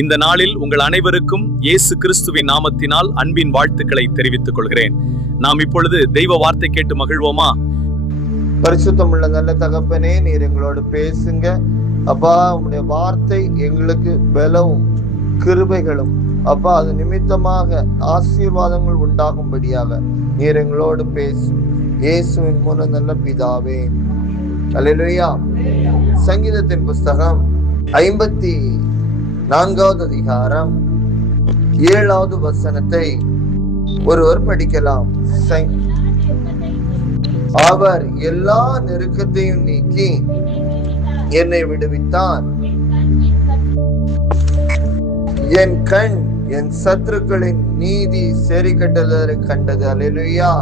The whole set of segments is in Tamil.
இந்த நாளில் உங்கள் அனைவருக்கும் இயேசு கிறிஸ்துவின் நாமத்தினால் அன்பின் வாழ்த்துக்களை தெரிவித்துக் கொள்கிறேன். நாம் இப்பொழுது தெய்வ வார்த்தை கேட்டு மகிழ்வோமா? பரிசுத்தமுள்ள நல்ல தகப்பனே, நீர் எங்களோடு பேசுங்க அப்பா. உங்களுடைய வார்த்தை எங்களுக்கு பலவும் கிருபைகளும் அப்பா, அது நிமித்தமாக ஆசீர்வாதங்கள் உண்டாகும்படியாக நீர் எங்களோடு பேசும். இயேசுவின் மூலம் நல்ல பிதாவே, அல்லேலூயா. சங்கீதத்தின் புஸ்தகம் 54வது அதிகாரம் 7வது வசனத்தை ஒருவர் படிக்கலாம். அவர் எல்லா நெருக்கத்தையும் நீக்கி என்னை விடுவித்தார். என் கண் என் சத்துருக்களின் நீதி சரி கட்டதை கண்டது. அல்லேலூயா.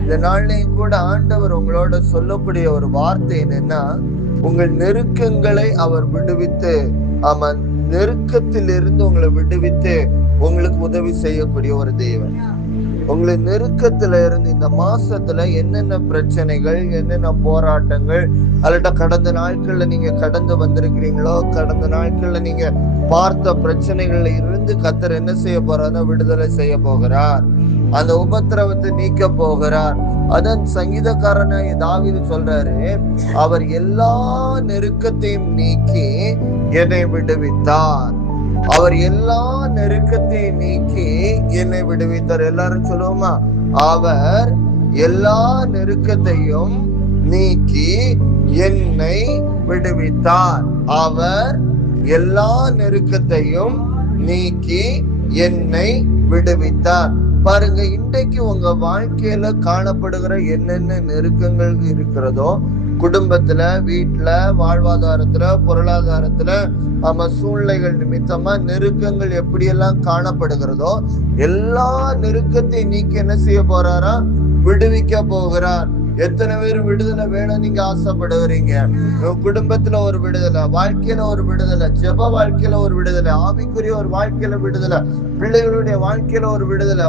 இந்த நாள்லையும் கூட ஆண்டவர் உங்களோட சொல்லக்கூடிய ஒரு வார்த்தை என்னன்னா, உங்கள் நெருக்கங்களை அவர் விடுவித்து, ஆமா, நெருக்கத்தில் இருந்து உங்களை விடுவித்து உங்களுக்கு உதவி செய்யக்கூடிய ஒரு தேவன். உங்களை நெருக்கத்துல இருந்து இந்த மாசத்துல என்னென்ன பிரச்சனைகள், என்னென்ன போராட்டங்கள், அல்லட்ட கடந்த நாட்கள்ல நீங்க கடந்து வந்திருக்கிறீங்களோ, கடந்த நாட்கள்ல நீங்க பார்த்த பிரச்சனைகள்ல இருந்து கர்த்தர் என்ன செய்ய போறாரு? விடுதலை செய்ய போகிறார். அந்த உபத்திரவத்தை நீக்க போகிறார். அதான் சங்கீதக்காரனாகிய தாவீது சொல்றாரு, அவர் எல்லா நெருக்கத்தையும் நீக்கி என்னை விடுவித்தார். அவர் எல்லா நெருக்கத்தையும் நீக்கி என்னை விடுவித்தார். எல்லாரும் சொல்லுவோமா? அவர் எல்லா நெருக்கத்தையும் நீக்கி என்னை விடுவித்தார். அவர் எல்லா நெருக்கத்தையும் நீக்கி என்னை விடுவித்தார். பாருங்க, இன்றைக்கு உங்க வாழ்க்கையில காணப்படுகிற என்னென்ன நெருக்கங்கள் இருக்கிறதோ, குடும்பத்துல, வீட்டுல, வாழ்வாதாரத்துல, பொருளாதாரத்துல, நம்ம சூழ்நிலைகள் நிமித்தமா நெருக்கங்கள் எப்படியெல்லாம் காணப்படுகிறதோ, எல்லா நெருக்கத்தையும் நீக்கி என்ன செய்ய போறாரா? விடுவிக்க போகிறார். எத்தனை பேர் விடுதலை வேணும் நீங்க ஆசைப்படுகிறீங்க? குடும்பத்துல ஒரு விடுதலை, வாழ்க்கையில ஒரு விடுதலை, ஜெப வாழ்க்கையில ஒரு விடுதலை, ஆவிக்குரிய ஒரு வாழ்க்கையில விடுதலை, பிள்ளைகளுடைய வாழ்க்கையில ஒரு விடுதலை,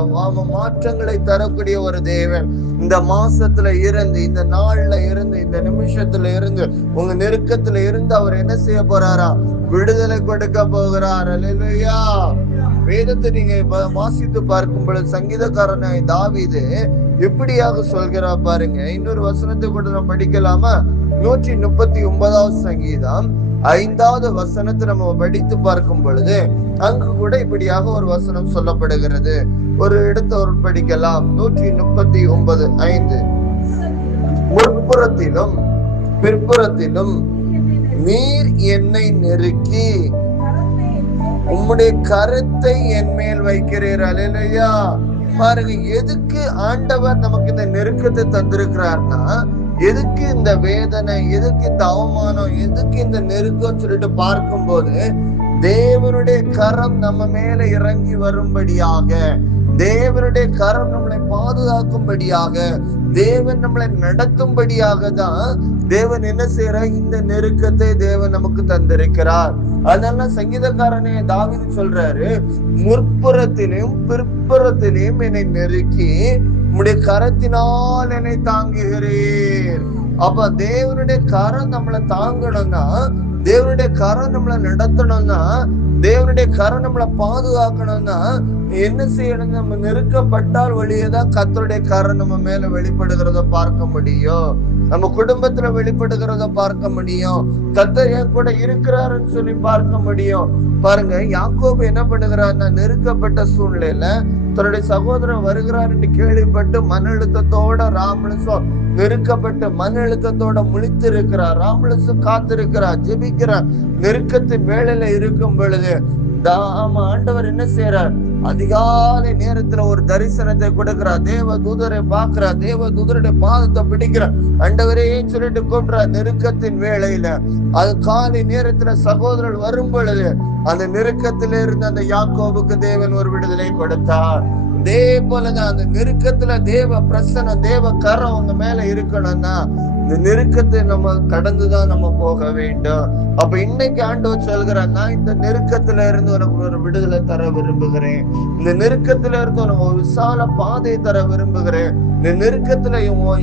மாற்றங்களை தரக்கூடிய ஒரு தேவன் இந்த மாசத்துல இருந்து, இந்த நாள்ல இருந்து, இந்த நிமிஷத்துல இருந்து, உங்க நெருக்கத்துல இருந்து அவர் என்ன செய்ய போறாரா? விடுதலை கொடுக்க போகிறார். அல்லேலூயா. வேதத்தை நீங்க வாசித்து பார்க்கும் பொழுது சங்கீதக்காரனாய் தாவீது இப்படியாக சொல்கிறா பாருங்க. இன்னொரு வசனத்தை கூட நம்ம படிக்கலாமா? 139வது சங்கீதம் 5வது வசனத்தை நம்ம படித்து பார்க்கும் பொழுது அங்கு கூட இப்படியாக ஒரு வசனம் சொல்லப்படுகிறது. ஒரு இடத்தை ஒரு படிக்கலாம். 139:5. முற்புறத்திலும் பிற்புறத்திலும் நீர் என்னை நெருக்கி உம்முடைய கருத்தை என் மேல் வைக்கிறீர். அல்லேலூயா. பாருங்க, எதுக்கு ஆண்டவர் நமக்கு இந்த நெருக்கத்தை தந்திருக்கிறார்னா, எதுக்கு இந்த வேதனை, எதுக்கு இந்த அவமானம், எதுக்கு இந்த நெருக்கம் சொல்லிட்டு பார்க்கும்போது தேவனுடைய கரம் நம்ம மேல இறங்கி வரும்படியாக, தேவனுடைய கரம் நம்மளை பாதுகாக்கும்படியாக, தேவன் நம்மளை நடத்தும்படியாக தான் தேவன் என்ன செய்யறார்? இந்த நெருக்கத்தை தேவன் நமக்கு தந்திருக்கிறார். அதனால சங்கீதக்காரனே தாவீது சொல்றாரு, முற்புறத்திலும் பிற்புறத்திலும் என்னை நெருக்கி உம்முடைய கரத்தினால் என்னை தாங்குகிறீர். அப்ப தேவனுடைய கரம் நம்மளை தாங்கணும்னா, தேவனுடைய கரம் நம்மளை நடத்தணும்னா, தேவனுடைய கரம் நம்மளை பாதுகாக்கணும்னா என்ன செய்யணும்? நம்ம நெருக்கப்பட்டால் வழியேதான் கர்த்தருடைய கரம் நம்ம மேல வெளிப்படுகிறத பார்க்க முடியும். நம்ம குடும்பத்துல வெளிப்படுகிறத பார்க்க முடியும். கர்த்தர் என் கூட இருக்கிறாருன்னு சொல்லி பார்க்க முடியும். பாருங்க, யாக்கோபு என்ன பண்ணுகிறாருன்னா, நெருக்கப்பட்ட சூழ்நிலையில தன்னுடைய சகோதரன் வருகிறார் என்று கேள்விப்பட்டு மன அழுத்தத்தோட ராமலசும் நெருக்கப்பட்டு மன அழுத்தத்தோட முழித்து இருக்கிறார். ராமலசும் காத்திருக்கிறார், ஜெபிக்கிறார். நெருக்கத்தின் வேளையில இருக்கும் பொழுது ஆண்டவர் என்ன செய்யறார்? அதிகாலை நேரத்துல ஒரு தரிசனத்தை கொடுக்கிறார். தேவ தூதரை பார்க்கிறார். தேவ தூதருடைய பாதத்தை பிடிக்கிறார். ஆண்டவரே சொல்லிட்டு கூப்பிடுறார். நெருக்கத்தின் வேளையில அது காலை நேரத்துல சகோதரர் வரும் பொழுது அந்த நெருக்கத்தில இருந்து அந்த யாக்கோபுக்கு தேவன் ஒரு விடுதலை கொடுத்தார். அதே போலதான் அந்த நெருக்கத்துல தேவ பிரசன்னம், தேவ கரம் உங்க மேல இருக்கணும்னா இந்த நெருக்கத்தை நம்ம கடந்துதான் நம்ம போக வேண்டும். அப்ப இன்னைக்கு ஆண்டவர் சொல்கிறார், நான் இந்த நெருக்கத்துல இருந்து உனக்கு ஒரு விடுதலை தர விரும்புகிறேன். இந்த நெருக்கத்துல இருந்து உனக்கு ஒரு விசால பாதையை தர விரும்புகிறேன். இந்த நெருக்கத்துல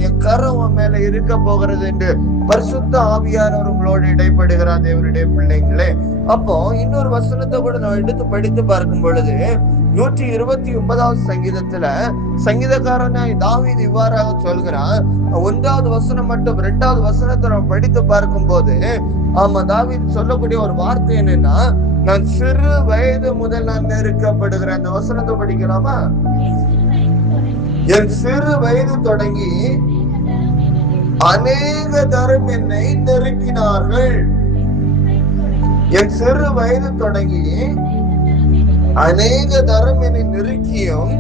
என் கரம் உன் மேல இருக்க போகிறது என்று பரிசுத்த ஆவியானவர் உங்களோடு இடைப்படுகிறார் தேவனுடைய பிள்ளைங்களே. அப்போ இன்னொரு வசனத்தை கூட நான் எடுத்து படித்து பார்க்கும் பொழுது 129வது சங்கீதத்துல சங்கீதக்காரனாய் தாவீது இவ்வாறாக சொல்கிறான். 1வது வசனம் மட்டும் 2வது வசனத்தை நம்ம படித்து பார்க்கும் போது தாவீது சொல்லக்கூடிய ஒரு வார்த்தை என்னன்னா, நான் சிறு வயது முதல் நான் நெருக்கப்படுகிறேன். அந்த வசனத்தை படிக்கலாமா? என் சிறு வயது தொடங்கி அநேக தரம் என்னை நெருக்கினார்கள். என் சிறு வயது தொடங்கி அநேக தரம் என்னை நெருக்கியும்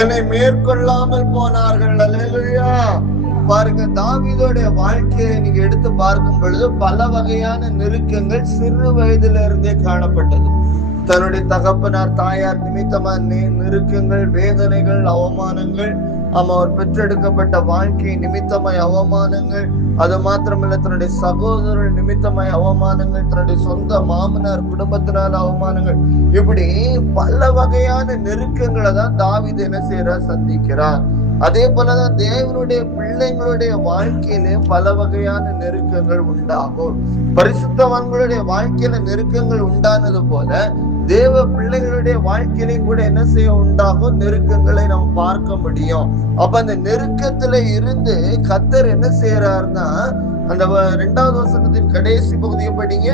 என்னை மேற்கொள்ளாமல் போனார்கள். அல்லேலூயா. பாருங்க, தாவீதோடைய வாழ்க்கையை நீங்க எடுத்து பார்க்கும் பொழுது பல வகையான நெருக்கங்கள் சிறு வயதுல இருந்தே காணப்பட்டது. தன்னுடைய தகப்பனார் தாயார் நிமித்தமான நெருக்கங்கள், வேதனைகள், அவமானங்கள், அவர் பெற்றெடுக்கப்பட்ட வாழ்க்கை நிமித்தமாய் அவமானங்கள், அது மாத்திரமல்ல தன்னுடைய சகோதரர் நிமித்தமாய் அவமானங்கள், தன்னுடைய சொந்த மாமனார் குடும்பத்தினால் அவமானங்கள், இப்படி பல வகையான நெருக்கங்களை தான் தாவீது என்ன செய்யறார், சந்திக்கிறார். அதே போலதான் தேவனுடைய பிள்ளைங்களுடைய வாழ்க்கையிலே பல வகையான நெருக்கங்கள் உண்டாகும். பரிசுத்தவான்களுடைய வாழ்க்கையில நெருக்கங்கள் உண்டானது போல தேவ பிள்ளைகளுடைய வாழ்க்கையிலையும் கூட என்ன செய்ய உண்டாகும், நெருக்கங்களை நம்ம பார்க்க முடியும். அப்ப அந்த நெருக்கத்துல இருந்து கர்த்தர் என்ன செய்யறாருன்னா, அந்த 2வது வசனத்தின் கடைசி பகுதியை படிங்க.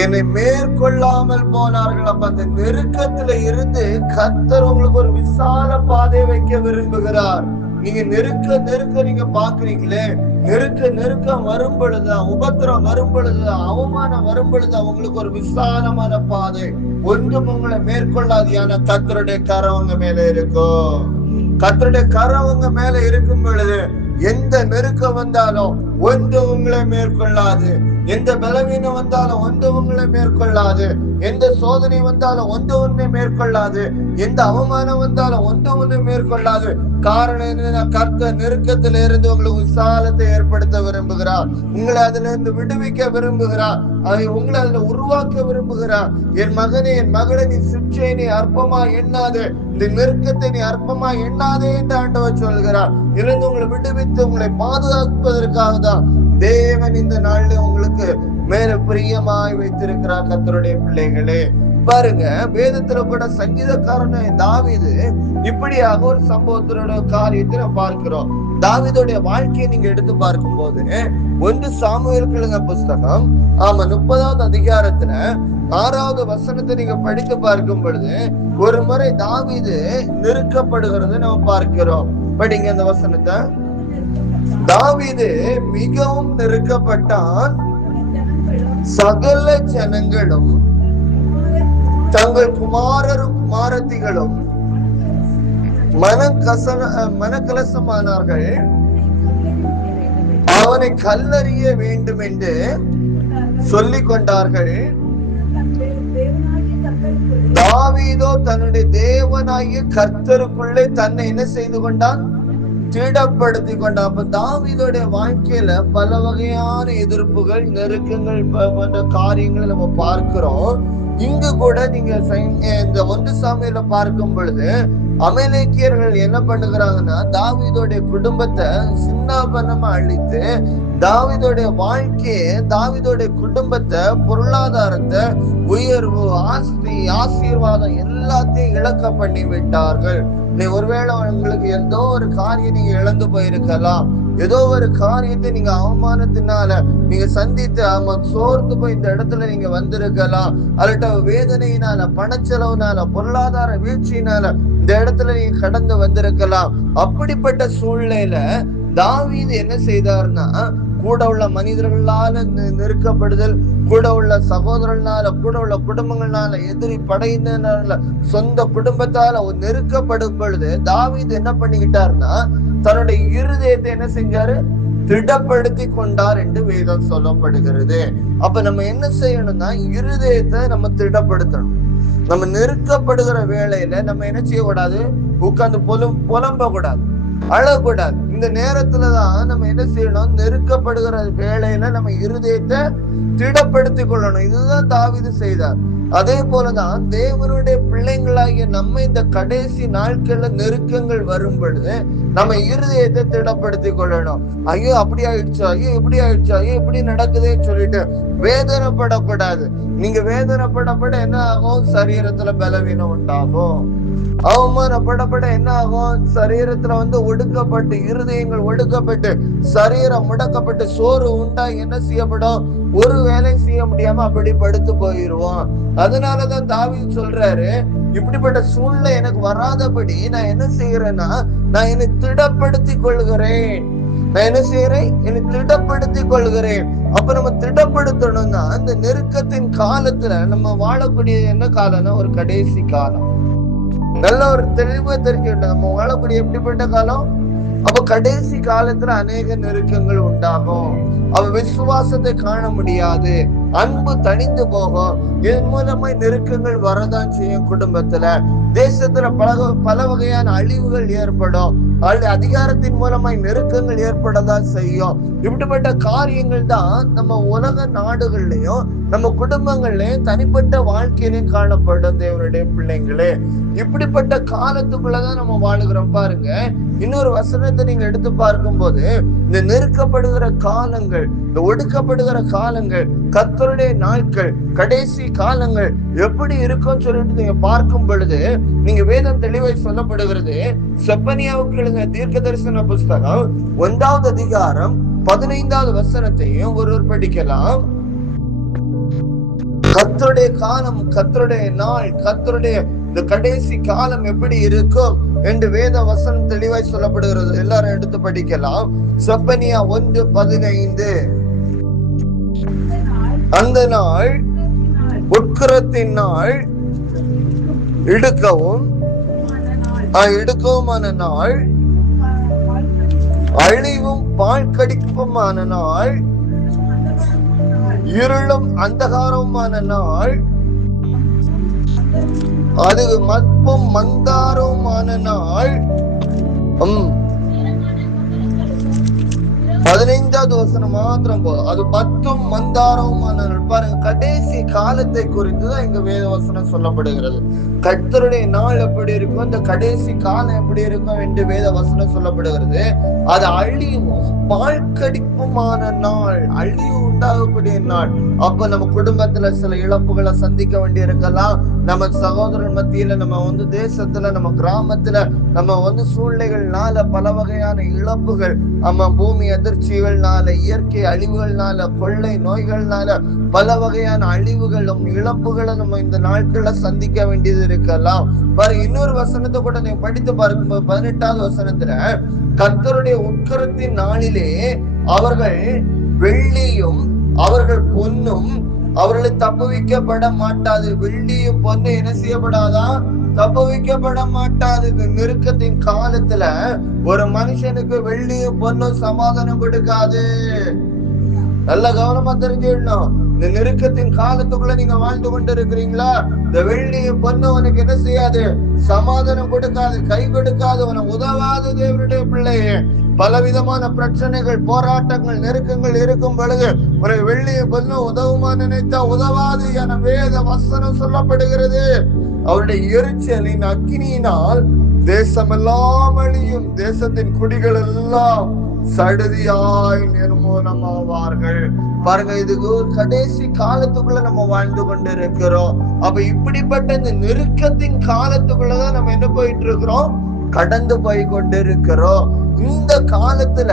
என்னை மேற்கொள்ளாமல் போனார்கள். அப்ப அந்த நெருக்கத்துல இருந்து கர்த்தர் உங்களுக்கு ஒரு விசால பாதை வைக்க விரும்புகிறார். நீங்க நெருக்க நீங்க பாக்குறீங்களே, நெருக்கம் வரும் பொழுது, உபத்திரம் வரும் பொழுது, அவமானம் வரும் பொழுது அவங்களுக்கு ஒரு விசாலமான பாதை, ஒன்றும் உங்களை மேற்கொள்ளாது. ஆனா கர்த்தருடைய கரவங்க மேல இருக்கும். கர்த்தருடைய கரவங்க மேல இருக்கும் பொழுது எந்த நெருக்கம் வந்தாலும் ஒன்று உங்களை மேற்கொள்ளாது. எந்த பலவீனம் வந்தாலும் ஒன்று உங்களை மேற்கொள்ளாது. எந்த சோதனை வந்தாலும் ஒன்று ஒன்றை மேற்கொள்ளாது. எந்த அவமானம் வந்தாலும் ஒன்று ஒன்றை மேற்கொள்ளாது. காரணம் என்னன்னா, கர்த்தர் நெருக்கத்தில இருந்து உங்களுக்கு விசாலத்தை ஏற்படுத்த விரும்புகிறார். உங்களை அதுல இருந்து விடுவிக்க விரும்புகிறார். அதை உங்களை அதுல உருவாக்க விரும்புகிறார். என் மகனே, என் மகளை, நீ சிற்றையை நீ அற்பமா எண்ணாது, இந்த நெருக்கத்தை நீ அற்பமா எண்ணாதே என்று ஆண்டவர் சொல்கிறார். இருந்து உங்களை விடுவித்து உங்களை பாதுகாப்பதற்காக தான் தேவன் இந்த நாள்ல உங்களுக்கு மேல பிரியமாய் வைத்திருக்கிறார். கர்த்தருடைய பிள்ளைகளே, பாருங்க, வேதத்துல கூட சங்கீதக்காரன தாவீது இப்படியாக ஒரு சம்பவத்தோட காரியத்தை நம்ம பார்க்கிறோம். தாவீதுடைய வாழ்க்கையை நீங்க எடுத்து பார்க்கும் போது 1 சாமுவேல் புஸ்தகம் 30வது அதிகாரத்துல 6வது வசனத்தை நீங்க படித்து பார்க்கும் பொழுது ஒரு முறை தாவீது நெருக்கப்படுகிறத நம்ம பார்க்கிறோம். படிங்க அந்த வசனத்தை. தாவீது மிகவும் நெருக்கப்பட்டான். சகல ஜனங்களும் தங்கள் குமாரரும் குமாரத்திகளும் மனக்கலசமானார்கள். அவனை கல்லறிய வேண்டும் என்று சொல்லிக் கொண்டார்கள். தாவீதோ தன்னுடைய தேவனாகிய கர்த்தருக்குள்ளே தன்னை என்ன செய்து கொண்டான், திடப்படுத்தி கொண்டான். அப்ப தாவீதோடைய வாழ்க்கையில பல வகையான எதிர்ப்புகள், நெருக்கங்கள் போன்ற காரியங்களை நம்ம பார்க்கிறோம். இங்கு கூட நீங்க இந்த 1 சாமுவேல பார்க்கும் பொழுது அமலேக்கியர்கள் என்ன பண்ணுகிறாங்கன்னா, தாவீதோடைய குடும்பத்தை சின்னாபனமா அழித்து தாவீதோடைய வாழ்க்கையை, தாவீதோடைய குடும்பத்தை, பொருளாதாரத்தை, உயர்வு, ஆஸ்தி, ஆசீர்வாதம் எல்லாத்தையும் இழக்க பண்ணி விட்டார்கள். ஒருவேளை உங்களுக்கு ஏதோ ஒரு காரியம் நீங்க இழந்து போயிருக்கலாம். ஏதோ ஒரு காரியத்தை நீங்க அவமானத்தினால நீங்க சந்தித்து சோர்ந்து போய் இந்த இடத்துல நீங்க வந்திருக்கலாம். அல்லட்ட வேதனையினால, பணச்செலவுனால, பொருளாதார வீழ்ச்சியினால இந்த இடத்துல நீங்க கடந்து வந்திருக்கலாம். அப்படிப்பட்ட சூழ்நிலையில தாவீது என்ன செய்தார்னா, கூட உள்ள மனிதர்களால நெருக்கப்படுதல், கூட உள்ள சகோதரர்களால, கூட உள்ள குடும்பங்களால, எதிரி படையினரால, சொந்த குடும்பத்தால நெருக்கப்படும் பொழுது தாவீது என்ன பண்ணிக்கிட்டாருன்னா, தன்னுடைய இருதயத்தை என்ன செஞ்சாரு, திடப்படுத்தி கொண்டார் என்று வேதம் சொல்லப்படுகிறது. அப்ப நம்ம என்ன செய்யணும்னா, இருதயத்தை நம்ம திடப்படுத்தணும். நம்ம நெருக்கப்படுகிற வேளையில நம்ம என்ன செய்யக்கூடாது, உட்கார்ந்து புலம்ப கூடாது. அழக்கூடாது. இந்த நேரத்துலதான் நம்ம என்ன செய்யணும், நெருக்கப்படுகிற வேளையில நம்ம இருதயத்தை திடப்படுத்திக் கொள்ளணும். இதுதான் தாவீது செய்தார். அதே போலதான் தேவனுடைய பிள்ளைங்களாகிய நம்ம இந்த கடைசி நாட்கள்ல நெருக்கங்கள் வரும் பொழுது நம்ம இருதயத்தை திடப்படுத்திக் கொள்ளணும். ஐயோ அப்படி ஆயிடுச்சா, ஐயோ இப்படி ஆயிடுச்சா, ஐயோ இப்படி நடக்குதுன்னு சொல்லிட்டு வேதனைப்படக்கூடாது. நீங்க வேதனைப்படப்பட என்ன ஆகும், சரீரத்துல பலவீனம் உண்டாகும். அவமானப்படப்பட என்ன ஆகும், சரீரத்துல ஒடுக்கப்பட்டு, இருதயங்கள் ஒடுக்கப்பட்டு, சரீரம் முடக்கப்பட்டு, சோறு உண்டா என்ன செய்யப்படும், ஒரு வேலை செய்ய முடியாம அப்படி படுத்து போயிருவோம். அதனாலதான் தாவீது சொல்றாரு, இப்படிப்பட்ட சூழ்நிலை எனக்கு வராதபடி நான் என்ன செய்யறேன்னா, நான் என்னை திடப்படுத்திக் கொள்கிறேன். நான் என்ன செய்யறேன், என்னை திடப்படுத்திக் கொள்கிறேன். அப்ப நம்ம திடப்படுத்தணும்னா அந்த நெருக்கத்தின் காலத்துல நம்ம வாழக்கூடிய என்ன காலம்னா ஒரு கடைசி காலம். நல்ல ஒரு தெளிவா தெரிஞ்சுக்கிட்டோம் நம்ம வாழக்கூடிய எப்படிப்பட்ட காலம். அப்ப கடைசி காலத்துல அநேக நெருக்கங்கள் உண்டாகும். அவ விசுவாசத்தை காண முடியாது, அன்பு தணிந்து போகும். இதன் மூலமா நெருக்கங்கள் வரதான் செய்யும். குடும்பத்துல, தேசத்துல பல வகையான அழிவுகள் ஏற்படும். அதிகாரத்தின் மூலமாய் நெருக்கங்கள் ஏற்படதான் செய்யும். இப்படிப்பட்ட காரியங்கள் தான் நம்ம உலக நாடுகள்லயும் நம்ம குடும்பங்கள்லயும் தனிப்பட்ட வாழ்க்கையிலும் காணப்படும். தேவனுடைய பிள்ளைங்களே, இப்படிப்பட்ட காலத்துக்குள்ளதான் நம்ம வாழுகிறோம். பாருங்க, இன்னொரு வசனத்தை நீங்க எடுத்து பார்க்கும் போது, இந்த நெருக்கப்படுகிற காலங்கள், இந்த ஒடுக்கப்படுகிற காலங்கள், கர்த்தருடைய நாட்கள், கடைசி காலங்கள் எப்படி இருக்கும் சொல்லிட்டு நீங்க பார்க்கும் பொழுது, நீங்க வேதம் தெளிவாய் சொல்லப்படுகிறது. செப்பனியாவுக்கு எழுதின தீர்க்க தரிசன புஸ்தகம் 1வது அதிகாரம் 15வது வசனத்தையும் ஒருவர் படிக்கலாம். கர்த்தருடைய காலம், கர்த்தருடைய நாள், கர்த்தருடைய இந்த கடைசி காலம் எப்படி இருக்கும் என்று வேத வசனம் தெளிவாய் சொல்லப்படுகிறது. எல்லாரும் எடுத்து படிக்கலாம். செப்பனியா 1:15. அந்த நாள் உட்கரத்தின் நாள், இடுக்கவுமான நாள், அழிவும் பால் கடிப்புமான நாள், இருளும் அந்தகாரமான நாள், அது மப்பும் மந்தாரமான நாள். 15வது வசனம் மாத்திரம் போதும். அது 10ம் மந்தாரமான நாள். பாருங்க, கடைசி காலத்தை குறித்துதான் இங்க வேத வசனம் சொல்லப்படுகிறது. கர்த்தருடைய நாள் எப்படி இருக்கும், இந்த கடைசி காலம் எப்படி இருக்கும் என்று வேத வசனம் சொல்லப்படுகிறது. அது அழிவும் வாழ்க்கடிப்புமான நாள், அழிவு உண்டாகக்கூடிய நாள். அப்ப நம்ம குடும்பத்துல சில இழப்புகளை சந்திக்க வேண்டி இருக்கலாம். நம்ம சகோதரர் மத்தியில, நம்ம தேசத்துல, நம்ம கிராமத்துல, நம்ம சூழ்நிலைகள்னால பல வகையான இழப்புகள், நம்ம பூமி அதிர்ச்சிகள்னால, இயற்கை அழிவுகள்னால, கொள்ளை நோய்கள்னால பல வகையான அழிவுகளும் இழப்புகளும் நம்ம இந்த நாட்கள்ல சந்திக்க வேண்டியது இருக்கலாம். பாருங்க, இன்னொரு வசனத்தை கூட நீங்க படித்து பார்க்கும்போது 18வது வசனத்துல, கர்த்தருடைய உட்கரத்தின் நாளிலே அவர்கள் வெள்ளியும் அவர்கள் பொன்னும் அவர்களை தப்புவிக்கப்பட மாட்டாது. வெள்ளியும் பொண்ணு என்ன செய்யப்படாதா, தப்புவிக்கப்பட மாட்டாது. இந்த நெருக்கத்தின் காலத்துல ஒரு மனுஷனுக்கு வெள்ளியும் பொண்ணும் சமாதானம் கொடுக்காது. நல்ல கவனமா தெரிஞ்சிடணும். இந்த நெருக்கத்தின் காலத்துக்குள்ள நீங்க வாழ்ந்து கொண்டு இருக்கிறீங்களா, இந்த வெள்ளியும் பொண்ணு உனக்கு என்ன செய்யாது, சமாதானம் கொடுக்காது, கை கொடுக்காது, உனக்கு உதவாது. தேவனுடைய பிள்ளையே, பலவிதமான பிரச்சனைகள், போராட்டங்கள், நெருக்கங்கள் இருக்கும் பொழுது உனக்கு வெள்ளியும் பொண்ணு உதவுமா நினைத்தா உதவாது என வேத வசனம் சொல்லப்படுகிறது. அவருடைய எரிச்சலின் அக்கினியினால் தேசமெல்லாம் அழியும், தேசத்தின் குடிகள் எல்லாம் சடுதியாய் நிர்மூலமாவார்கள். பாருங்க, இதுக்கு ஒரு கடைசி காலத்துக்குள்ள நம்ம வாழ்ந்து கொண்டு இருக்கிறோம். அப்ப இப்படிப்பட்ட இந்த நெருக்கத்தின் காலத்துக்குள்ளதான் நம்ம என்ன போயிட்டு இருக்கிறோம், கடந்து போய் கொண்டு இருக்கிறோம். இந்த காலத்துல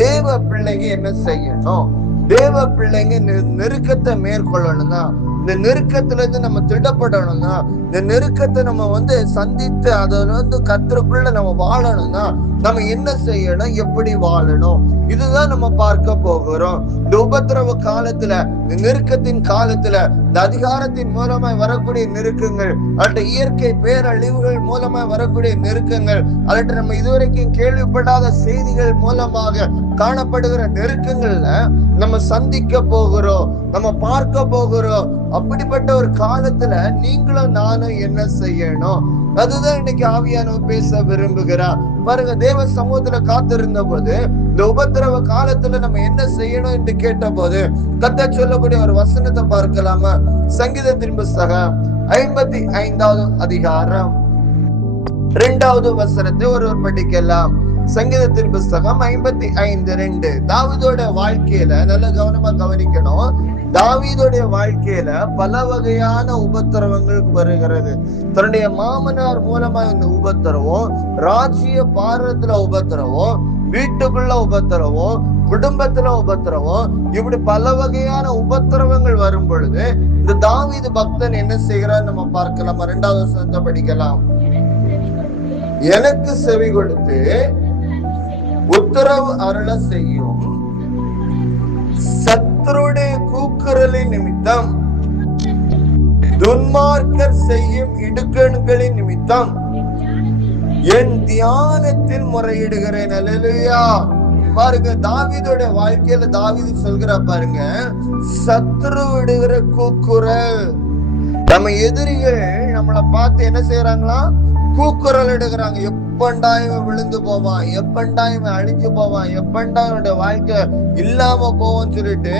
தேவ பிள்ளைங்க என்ன செய்யணும், தேவ பிள்ளைங்க நெருக்கத்தை மேற்கொள்ளணும்னா, இந்த நெருக்கத்துல இருந்து நம்ம திடப்படணும்னா, இந்த நெருக்கத்தை நம்ம சந்தித்து அதுல கர்த்தருக்குள்ள நம்ம வாழணும்னா நம்ம என்ன செய்யணும், எப்படி வாழணும், இதுதான் நம்ம பார்க்க போகிறோம். இந்த உபத்திரவ காலத்துல, இந்த நெருக்கத்தின் காலத்துல, இந்த அதிகாரத்தின் மூலமாய் வரக்கூடிய நெருக்கங்கள், அல்லது இயற்கை பேரழிவுகள் மூலமாய் வரக்கூடிய நெருக்கங்கள், அல்லது நம்ம இதுவரைக்கும் கேள்விப்படாத செய்திகள் மூலமாக காணப்படுகிற நெருக்கங்கள்ல நம்ம சந்திக்க போகிறோம், நம்ம பார்க்க போகிறோம். அப்படிப்பட்ட ஒரு காலத்துல நீங்களும் நானும் என்ன செய்யணும், அதுதான் இன்னைக்கு ஆவியானவர் பேச விரும்புகிறார். பாருங்க, தேவ சமூகத்துல காத்திருந்த போது இந்த உபத்திரவ காலத்துல நம்ம என்ன செய்யணும் என்று கேட்ட போது கர்த்தர் சொல்லக்கூடிய ஒரு வசனத்தை பார்க்கலாமா? சங்கீதத்தின் புஸ்தகம் 55வது அதிகாரம் 2வது வசனத்தை ஒருவர் படிக்கலாம். சங்கீதத்தின் புஸ்தகம் 55:2. தாவீதோட வாழ்க்கையில நல்ல கவனமா கவனிக்கணும். தாவீதோடைய வாழ்க்கையில பல வகையான உபத்திரவங்கள் வருகிறது. தன்னுடைய மாமனார் மூலமா இந்த உபத்திரவம், ராஜ்ய பாரத்துல உபத்திரவம், வீட்டுக்குள்ள உபத்திரவம், குடும்பத்துல உபத்திரவம், இப்படி பல வகையான உபத்திரவங்கள் வரும் பொழுது இந்த தாவீது பக்தன் என்ன செய்கிறார் நம்ம பார்க்கலாம். 2வது வசனத்தை படிக்கலாம். எனக்கு செவி கொடுத்து உத்தரவு அருள செய்யும் சத்துருடைய கூக்குரலின் நிமித்தம், துன்மார்க்கர் செய்யும் இடுக்கண்களின் நிமித்தம் என் தியானத்தில் முறையிடுகிறேன். அல்லேலூயா. பாருங்க, தாவீதோட வாழ்க்கையில தாவீது சொல்கிற பாருங்க, சத்துரு விடுகிற கூக்குரல். நம்ம எதிரிகள் நம்மளை பார்த்து என்ன செய்யறாங்களா? கூக்குரல் எடுக்கிறாங்க. எப்பண்டா இவன் விழுந்து போவான், எப்பண்டா இவன் அழிஞ்சு போவான், எப்பண்டா இவனுடைய வாழ்க்கை இல்லாம போவான்னு சொல்லிட்டு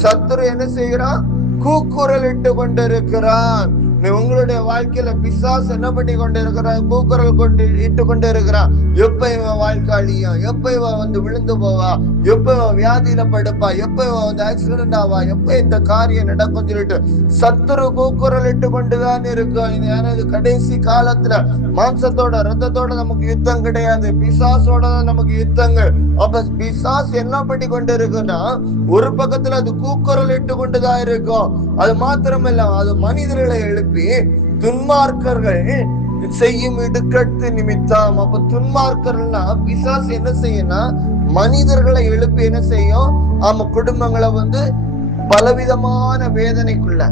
சத்துரு என்ன செய்யறான்? கூக்குரல் இட்டு கொண்டு இருக்கிறான். உங்களுடைய வாழ்க்கையில பிசாசு என்ன பண்ணி கொண்டு இருக்கிறான்? கூக்குரல் கொண்டு இட்டு கொண்டு இருக்கிறான். எப்ப இவன் வாழ்க்கை அழியும், எப்ப இவன் விழுந்து போவா, எப்ப இவன் வியாதியில படுப்பா, எப்ப இவன் ஆக்சிடென்ட் ஆவா, எப்ப இந்த காரியம் நடக்கும் சொல்லிட்டு சத்துரு கூக்குரல் இட்டு கொண்டுதான் இருக்கும். இது கடைசி காலத்துல மாம்சத்தோட ரத்தத்தோட நமக்கு யுத்தம் கிடையாது, பிசாசோட நமக்கு யுத்தங்கள். அப்ப பிசாசு என்ன பண்ணி கொண்டு இருக்குன்னா, ஒரு பக்கத்துல அது கூக்குரல் இட்டு கொண்டுதான் இருக்கும். அது மாத்திரமல்ல, அது மனிதர்களை எழுப்பி துன்மார்க்கர்கள் செய்யும் இடுக்கட்டு நிமித்தம். அப்ப துன்மார்க்கர்கள்னா பிசாசு என்ன செய்யணும்? மனிதர்களை எழுப்பி என்ன செய்யும்? ஆமா, குடும்பங்களை பலவிதமான வேதனைக்குள்ள,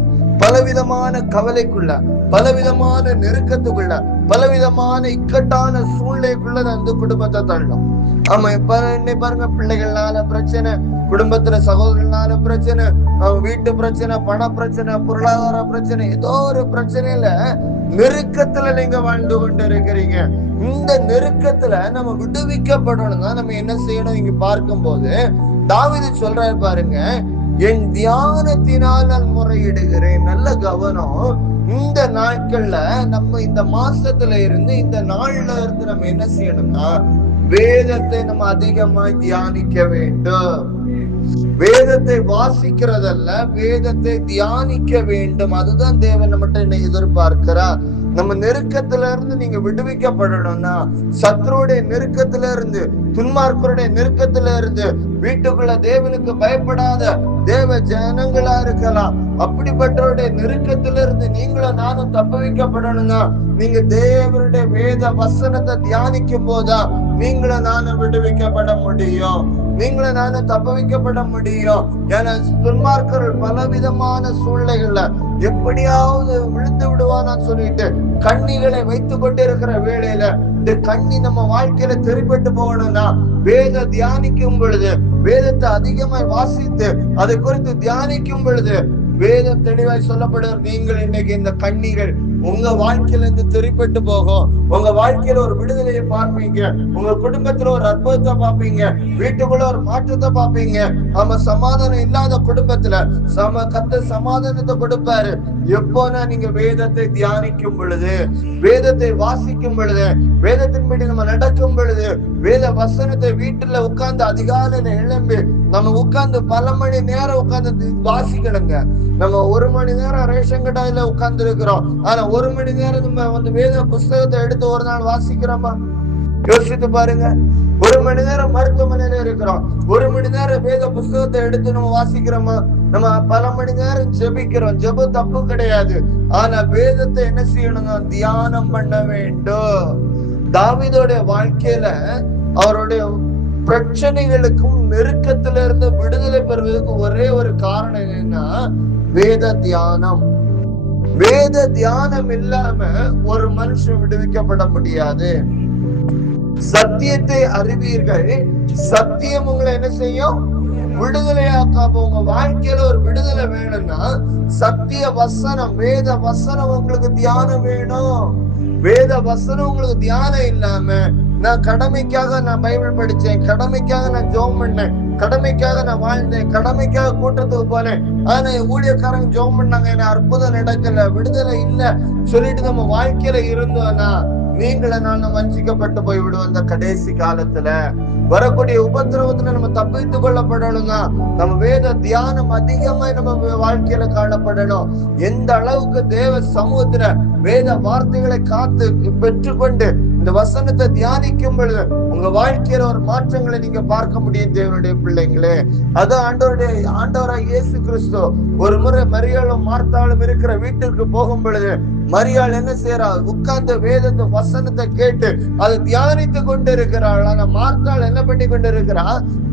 பலவிதமான கவலைக்குள்ள, பலவிதமான நெருக்கத்துக்குள்ள, பலவிதமான இக்கட்டான சூழ்நிலைக்குள்ள அந்த குடும்பத்தை தள்ளும். ஆமா, பாருங்க, பிள்ளைகள்னால பிரச்சனை, குடும்பத்துல சகோதரனால பிரச்சனை, வீட்டு பிரச்சனை, பண பிரச்சனை, பொருளாதார பிரச்சனை, ஏதோ ஒரு பிரச்சனையில நெருக்கத்துல நீங்க வாழ்ந்து கொண்டு இருக்கிறீங்க. இந்த நெருக்கத்துல நம்ம விடுவிக்கப்படணும்னா நம்ம என்ன செய்யணும்? இங்க பார்க்கும் போது தாவீது சொல்றாரு பாருங்க, என் தியானத்தினால் நான் முறையிடுகிறேன். நல்ல கவனம். இந்த நாட்கள்ல நம்ம இந்த மாசத்துல இருந்து, இந்த நாள்ல இருந்து நம்ம என்ன செய்யணும்னா வேதத்தை நம்ம அதிகமாய் தியானிக்க வேண்டும். வேதத்தை வாசிக்கிறதல்ல, வேதத்தை தியானிக்க வேண்டும். அதுதான் தேவன் நம்மகிட்ட என்ன எதிர்பார்க்கிறார். நம்ம நெருக்கத்துல இருந்து நீங்க விடுவிக்கப்படணும்னா, சத்ருடைய நெருக்கத்துல இருந்து, துன்மார்க்கருடைய நெருக்கத்துல இருந்து, வீட்டுக்குள்ள தேவனுக்கு பயப்படாத தேவ ஜனங்களா இருக்கலாம், அப்படிப்பட்டவருடைய நெருக்கத்துல இருந்து நீங்களும் நானும் தப்புவிக்கப்படணும்னா நீங்க தேவனுடைய வேத வசனத்தை தியானிக்கும் போதா நீங்களும் நானும் விடுவிக்கப்பட முடியும், நீங்களும் நானும் தப்புவிக்கப்பட முடியும். ஏன்னா துன்மார்க்கர்கள் பலவிதமான சூழ்நிலைகள்ல எப்படியாவது விழுந்து விடுவானான்னு சொல்லிட்டு கண்ணிகளை வைத்துக் கொண்டு இருக்கிற வேளையில இந்த கண்ணி நம்ம வாழ்க்கையில தெரிப்பட்டு போகணும்னா வேத தியானிக்கும் பொழுது, வேதத்தை அதிகமாய் வாசித்து அதை குறித்து தியானிக்கும் பொழுது வேதம் தெளிவாய் சொல்லப்படுற நீங்கள் இன்னைக்கு இந்த கண்ணிகள் உங்க வாழ்க்கையில இருந்து தெரிப்பட்டு போகும். உங்க வாழ்க்கையில ஒரு விடுதலையை பார்ப்பீங்க, உங்க குடும்பத்துல ஒரு அற்புதத்தை பார்ப்பீங்க, வீட்டுக்குள்ள ஒரு மாற்றத்தை பார்ப்பீங்க. நம்ம சமாதானம் இல்லாத குடும்பத்துல கர்த்தர் சமாதானத்தை கொடுப்பாரு. எப்போனா நீங்க வேதத்தை தியானிக்கும் பொழுது, வேதத்தை வாசிக்கும் பொழுது, வேதத்தின்படி நம்ம நடக்கும் பொழுது, வேத வசனத்தை வீட்டுல உட்கார்ந்து அதிகாலையில எழும்பி நம்ம உட்கார்ந்து பல மணி நேரம் உட்கார்ந்து வாசிக்கணுங்க. நம்ம 1 மணி நேரம் ரேஷன் கடையில உட்கார்ந்து இருக்கிறோம், ஆனா 1 மணி நேரம் நம்ம வேத புஸ்தகத்தை எடுத்து ஒரு நாள் வாசிக்கிறோமா? யோசித்து பாருங்க. 1 மணி நேரம் மருத்துவமனையில இருக்கிறோம், 1 மணி நேரம் வேத புஸ்தகத்தை எடுத்து நம்ம வாசிக்கிறோமா? நம்ம பல மணி நேரம் ஜெபிக்கிறோம், ஜெபம் தப்பு கிடையாது. ஆனா வேதத்தை என்ன செய்யணுங்க? தியானம் பண்ண வேண்டும். தாவீதோடைய வாழ்க்கையில அவருடைய பிரச்சனைகளுக்கும் நெருக்கத்துல இருந்து விடுதலை பெறுவதற்கு ஒரே ஒரு காரணம் என்னன்னா வேத தியானம். வேத தியானம் இல்லாம ஒரு மனுஷன் விடுவிக்கப்பட முடியாது. சத்தியத்தை அறிவீர்கள், சத்தியம் உங்களை என்ன செய்யும்? விடுதலையாக்காம. உங்க வாழ்க்கையில ஒரு விடுதலை வேணும்னா சத்திய வசனம், வேத வசனம் உங்களுக்கு தியானம் வேணும். வேத வசனம் உங்களுக்கு தியானம் இல்லாம நான் கடமைக்காக நான் பைபிள் படிச்சேன், கடமைக்காக நான் ஜெபம் பண்ணேன், கடமைக்காக நான் வாழ்ந்தேன், கடமைக்காக கூட்டத்துக்கு போனேன், ஆனா ஊழியக்காரங்க ஜெபம் பண்ணாங்க, என்ன அற்புதம் நடக்கல, விடுதலை இல்ல சொல்லிட்டு நம்ம வாழ்க்கையில இருந்தோம்னா நீங்கள நான் வஞ்சிக்கப்பட்டு போய் விடுவோம். இந்த கடைசி காலத்துல வரக்கூடிய உபத்திரவத்துல நம்ம தப்பித்து கொள்ளப்படணும்னா நம்ம வேத தியானம் அதிகமா நம்ம வாழ்க்கையில காணப்படணும். எந்த அளவுக்கு தேவ சமூகத்துல வேத வார்த்தைகளை காத்து பெற்றுக்கொண்டு இந்த வசனத்தை தியானிக்கும் பொழுது உங்க வாழ்க்கையில ஒரு மாற்றங்களை நீங்க பார்க்க முடியும். தேவனுடைய பிள்ளைங்களே, அது ஆண்டவராக இயேசு கிறிஸ்து ஒரு முறை மரியாளும் மார்த்தாளும் இருக்கிற வீட்டுக்கு போகும் பொழுது மரியாள் என்ன செய்யறா? உட்கார்ந்து வேதத்தை வசனத்தை கேட்டு அதை தியானித்து கொண்டு இருக்கிறாள். ஆனா மார்த்தாள் என்ன பண்ணி கொண்டு இருக்கிறா?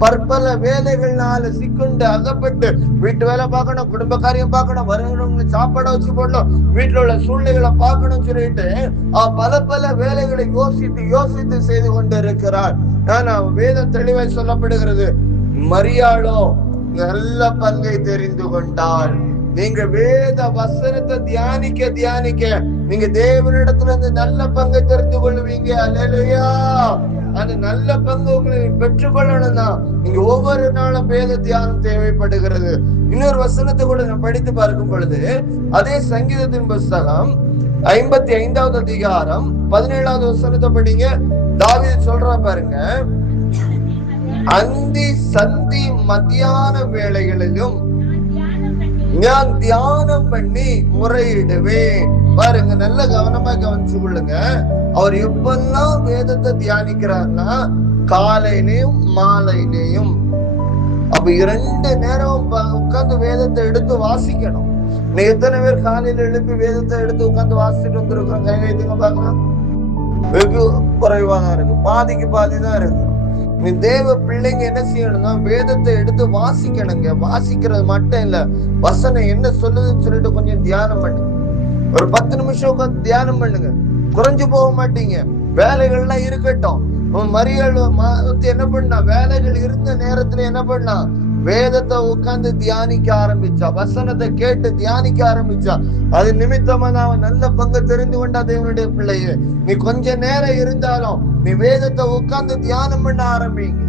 பற்பல வேலைகள்னால சிக்குண்டு அகப்பட்டு வீட்டு வேலை பார்க்கணும், குடும்ப காரியம் பார்க்கணும், வருகிறவங்களுக்கு சாப்பாடை வச்சு போடணும், வீட்டுல உள்ள சூழ்நிலைகளை பார்க்கணும்னு சொல்லிட்டு பல வேலைகளை யோசித்து செய்து கொண்டு இருக்கிறார். ஆனா வேதம் தெளிவாய் சொல்லப்படுகிறது, மரியாளோ நல்ல பங்கை தெரிந்து கொண்டாள். நீங்க வேத வசனத்தை தியானிக்க நீங்க தேவனிடத்துல இருந்து நல்ல பங்கை தெரிந்து கொள்வீங்க. அல்லேலூயா. அந்த நல்ல பங்கு உங்களுக்கு பெற்றுக்கொள்ளணும்னா நீங்க ஒவ்வொரு நாளும் வேத தியானம் தேவைப்படுகிறது. இன்னொரு வசனத்தை கூட நான் படித்து பார்க்கும் பொழுது அதே சங்கீதத்தின் புஸ்தகம் 55வது அதிகாரம் 17வது வசனத்தை படிங்க. தாவீது சொல்றா பாருங்க, அந்தி சந்தி மத்தியான வேளைகளிலும் நான் தியானம் பண்ணி முறையிடுவேன். பாருங்க, நல்ல கவனமா கவனிச்சு கொள்ளுங்க. அவர் எப்பெல்லாம் வேதத்தை தியானிக்கிறார்னா காலையிலையும் மாலையிலையும். அப்ப 2 நேரம் உட்கார்ந்து வேதத்தை எடுத்து வாசிக்கணும். நீ எத்தனை பேர் காலையில எழுப்பி வேதத்தை எடுத்து உட்கார்ந்து வாசிட்டு வந்துருக்கோம்? கை வைத்துங்க பாக்கலாம். வெகு குறைவாதான் இருக்கு, பாதிக்கு பாதிதான் இருக்கு. நீ தேவ பிள்ளைங்க என்ன செய்யணும்னா வேதத்தை எடுத்து வாசிக்கணுங்க. வாசிக்கிறது மட்டும் இல்ல, வசனம் என்ன சொல்லுதுன்னு சொல்லிட்டு கொஞ்சம் தியானம் பண்ணுங்க. ஒரு 10 நிமிஷம் உட்காந்து தியானம் பண்ணுங்க, குறைஞ்சு போக மாட்டீங்க. வேலைகள்லாம் இருக்கட்டும். மரியாள் என்ன பண்ணா? வேலைகள் இருந்த நேரத்துல என்ன பண்ணா? வேதத்தை உட்கார்ந்து தியானிக்க ஆரம்பிச்சா, வசனத்தை கேட்டு தியானிக்க ஆரம்பிச்சா. அது நிமித்தமா நான் நல்ல பங்கு தெரிந்து கொண்டா தேவனுடைய பிள்ளையே. நீ கொஞ்ச நேரம் இருந்தாலும் நீ வேதத்தை உட்கார்ந்து தியானம் பண்ண ஆரம்பிங்க.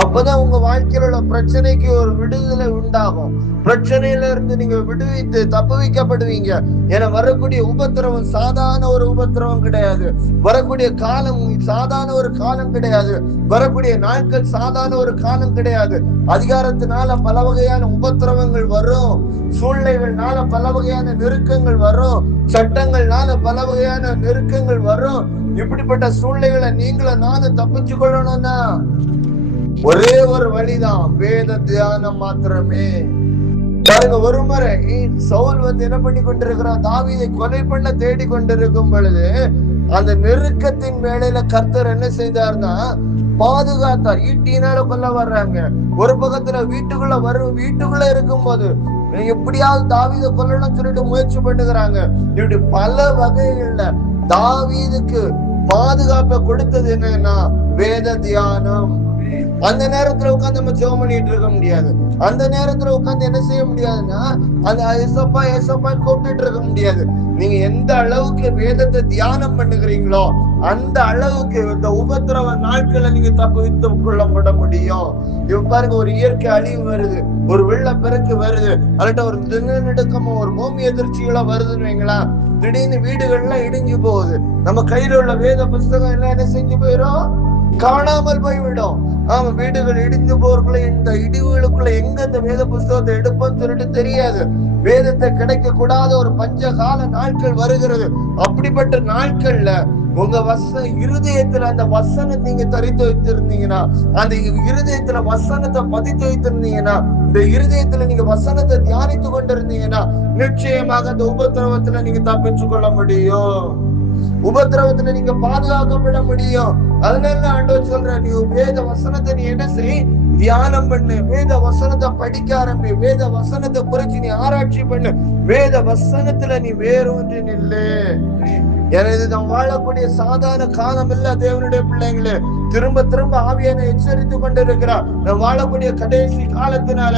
அப்பதான் உங்க வாழ்க்கையில உள்ள பிரச்சனைக்கு ஒரு விடுதலை உண்டாகும். பிரச்சனையில இருந்து நீங்க விடுவித்து தப்புவிக்கப்படுவீங்க. ஏன்னா வரக்கூடிய உபத்திரவம் சாதாரண ஒரு உபத்திரவம் கிடையாது. வரக்கூடிய காலம் சாதாரண ஒரு காலம் கிடையாது. வரக்கூடிய நாட்கள் சாதாரண ஒரு காலம் கிடையாது. அதிகாரத்தினால பல வகையான உபத்திரவங்கள் வரும், சூழ்நிலைகள்னால பல வகையான நெருக்கங்கள் வரும், சட்டங்கள்னால பல வகையான நெருக்கங்கள் வரும். இப்படிப்பட்ட சூழ்நிலைகளை நீங்களும் நானும் தப்பிச்சு கொள்ளணும்னா ஒரே ஒரு வழிதான், வேத தியானம் மாத்திரமே. பாருங்க, ஒரு முறை சவுல் என்ன பண்ணி கொண்டிருக்கிறான்? தாவீதை கொலை பண்ண தேடி கொண்டிருக்கும் பொழுது அந்த நெருக்கத்தின் வேளையில கர்த்தர் என்ன செய்தார்னா பாதுகாத்தார். ஈட்டினால கொல்ல வர்றாங்க. ஒரு பக்கத்துல வீட்டுக்குள்ள இருக்கும் போது எப்படியாவது தாவீதை கொல்லணும்னு சொல்லிட்டு முயற்சி பண்ணுகிறாங்க. இப்படி பல வகைகள்ல தாவீதுக்கு பாதுகாப்பை கொடுத்தது என்னன்னா வேத தியானம். அந்த நேரத்துல உட்காந்து நம்ம ஜெபம் பண்ணிட்டு இருக்க முடியாது. அந்த நேரத்துல உட்காந்து என்ன செய்ய முடியாதுன்னா அந்த ஏசப்பா கூப்பிட்டு இருக்க முடியாது. நீங்க எந்த அளவுக்கு வேதத்தை தியானம் பண்ணுகிறீங்களோ அந்த அளவுக்கு இந்த உபத்திரவ நாட்களை நீங்க தப்பித்து கொள்ளப்பட முடியும். இப்ப பாருங்க, ஒரு இயற்கை அழிவு வருது, ஒரு வெள்ளப்பெருக்கு வருது, அல்லட்ட ஒரு நிலநடுக்கமோ ஒரு பூமி எதிர்ச்சிகளோ வருதுன்னு வைங்களா, திடீர்னு வீடுகள்லாம் இடிஞ்சு போகுது. நம்ம கையில உள்ள வேத புஸ்தகம் எல்லாம் என்ன செஞ்சு போயிடும்? காணாமல் போய்விடும். ஆமா, வீடுகள் இடிந்து போறதுக்குள்ள இந்த இடிவுகளுக்குள்ள எங்க இந்த வேத புஸ்தகத்தை எடுப்போம்னு சொல்லிட்டு தெரியாது. வேதத்தை கிடைக்க கூடாத ஒரு பஞ்ச கால நாட்கள் வருகிறது. அப்படிப்பட்ட நாட்கள்ல உங்க இருதயத்துல அந்த வசனத்தை நீங்க தரித்து வைத்திருந்தீங்கன்னா, அந்த இருதயத்துல வசனத்தை பதித்து வைத்திருந்தீங்கன்னா, இந்த இருதயத்துல நீங்க வசனத்தை தியானித்து கொண்டிருந்தீங்கன்னா நிச்சயமாக அந்த உபத்திரவத்துல நீங்க தப்பிச்சு கொள்ள முடியும். உபத்திரவத்துல நீங்க பாதுகாக்கப்பட முடியும். அதனால ஆண்டவர் சொல்ற, நீ வேத வசனத்தை நீ என்ன செய்? தியானம் பண்ணு. வேத வசனத்தை படிக்க ஆரம்பி. வேத வசனத்தை குறிச்சு நீ ஆராய்ச்சி பண்ணு. வேத வசனத்துல நீ வேறொன்று நில்லு. எனது நாம் வாழக்கூடிய சாதாரண காலம் இல்ல தேவனுடைய பிள்ளைங்களே. திரும்ப திரும்ப ஆவியான எச்சரித்து கொண்டிருக்கிறார். நாம் வாழக்கூடிய கடைசி காலத்தினால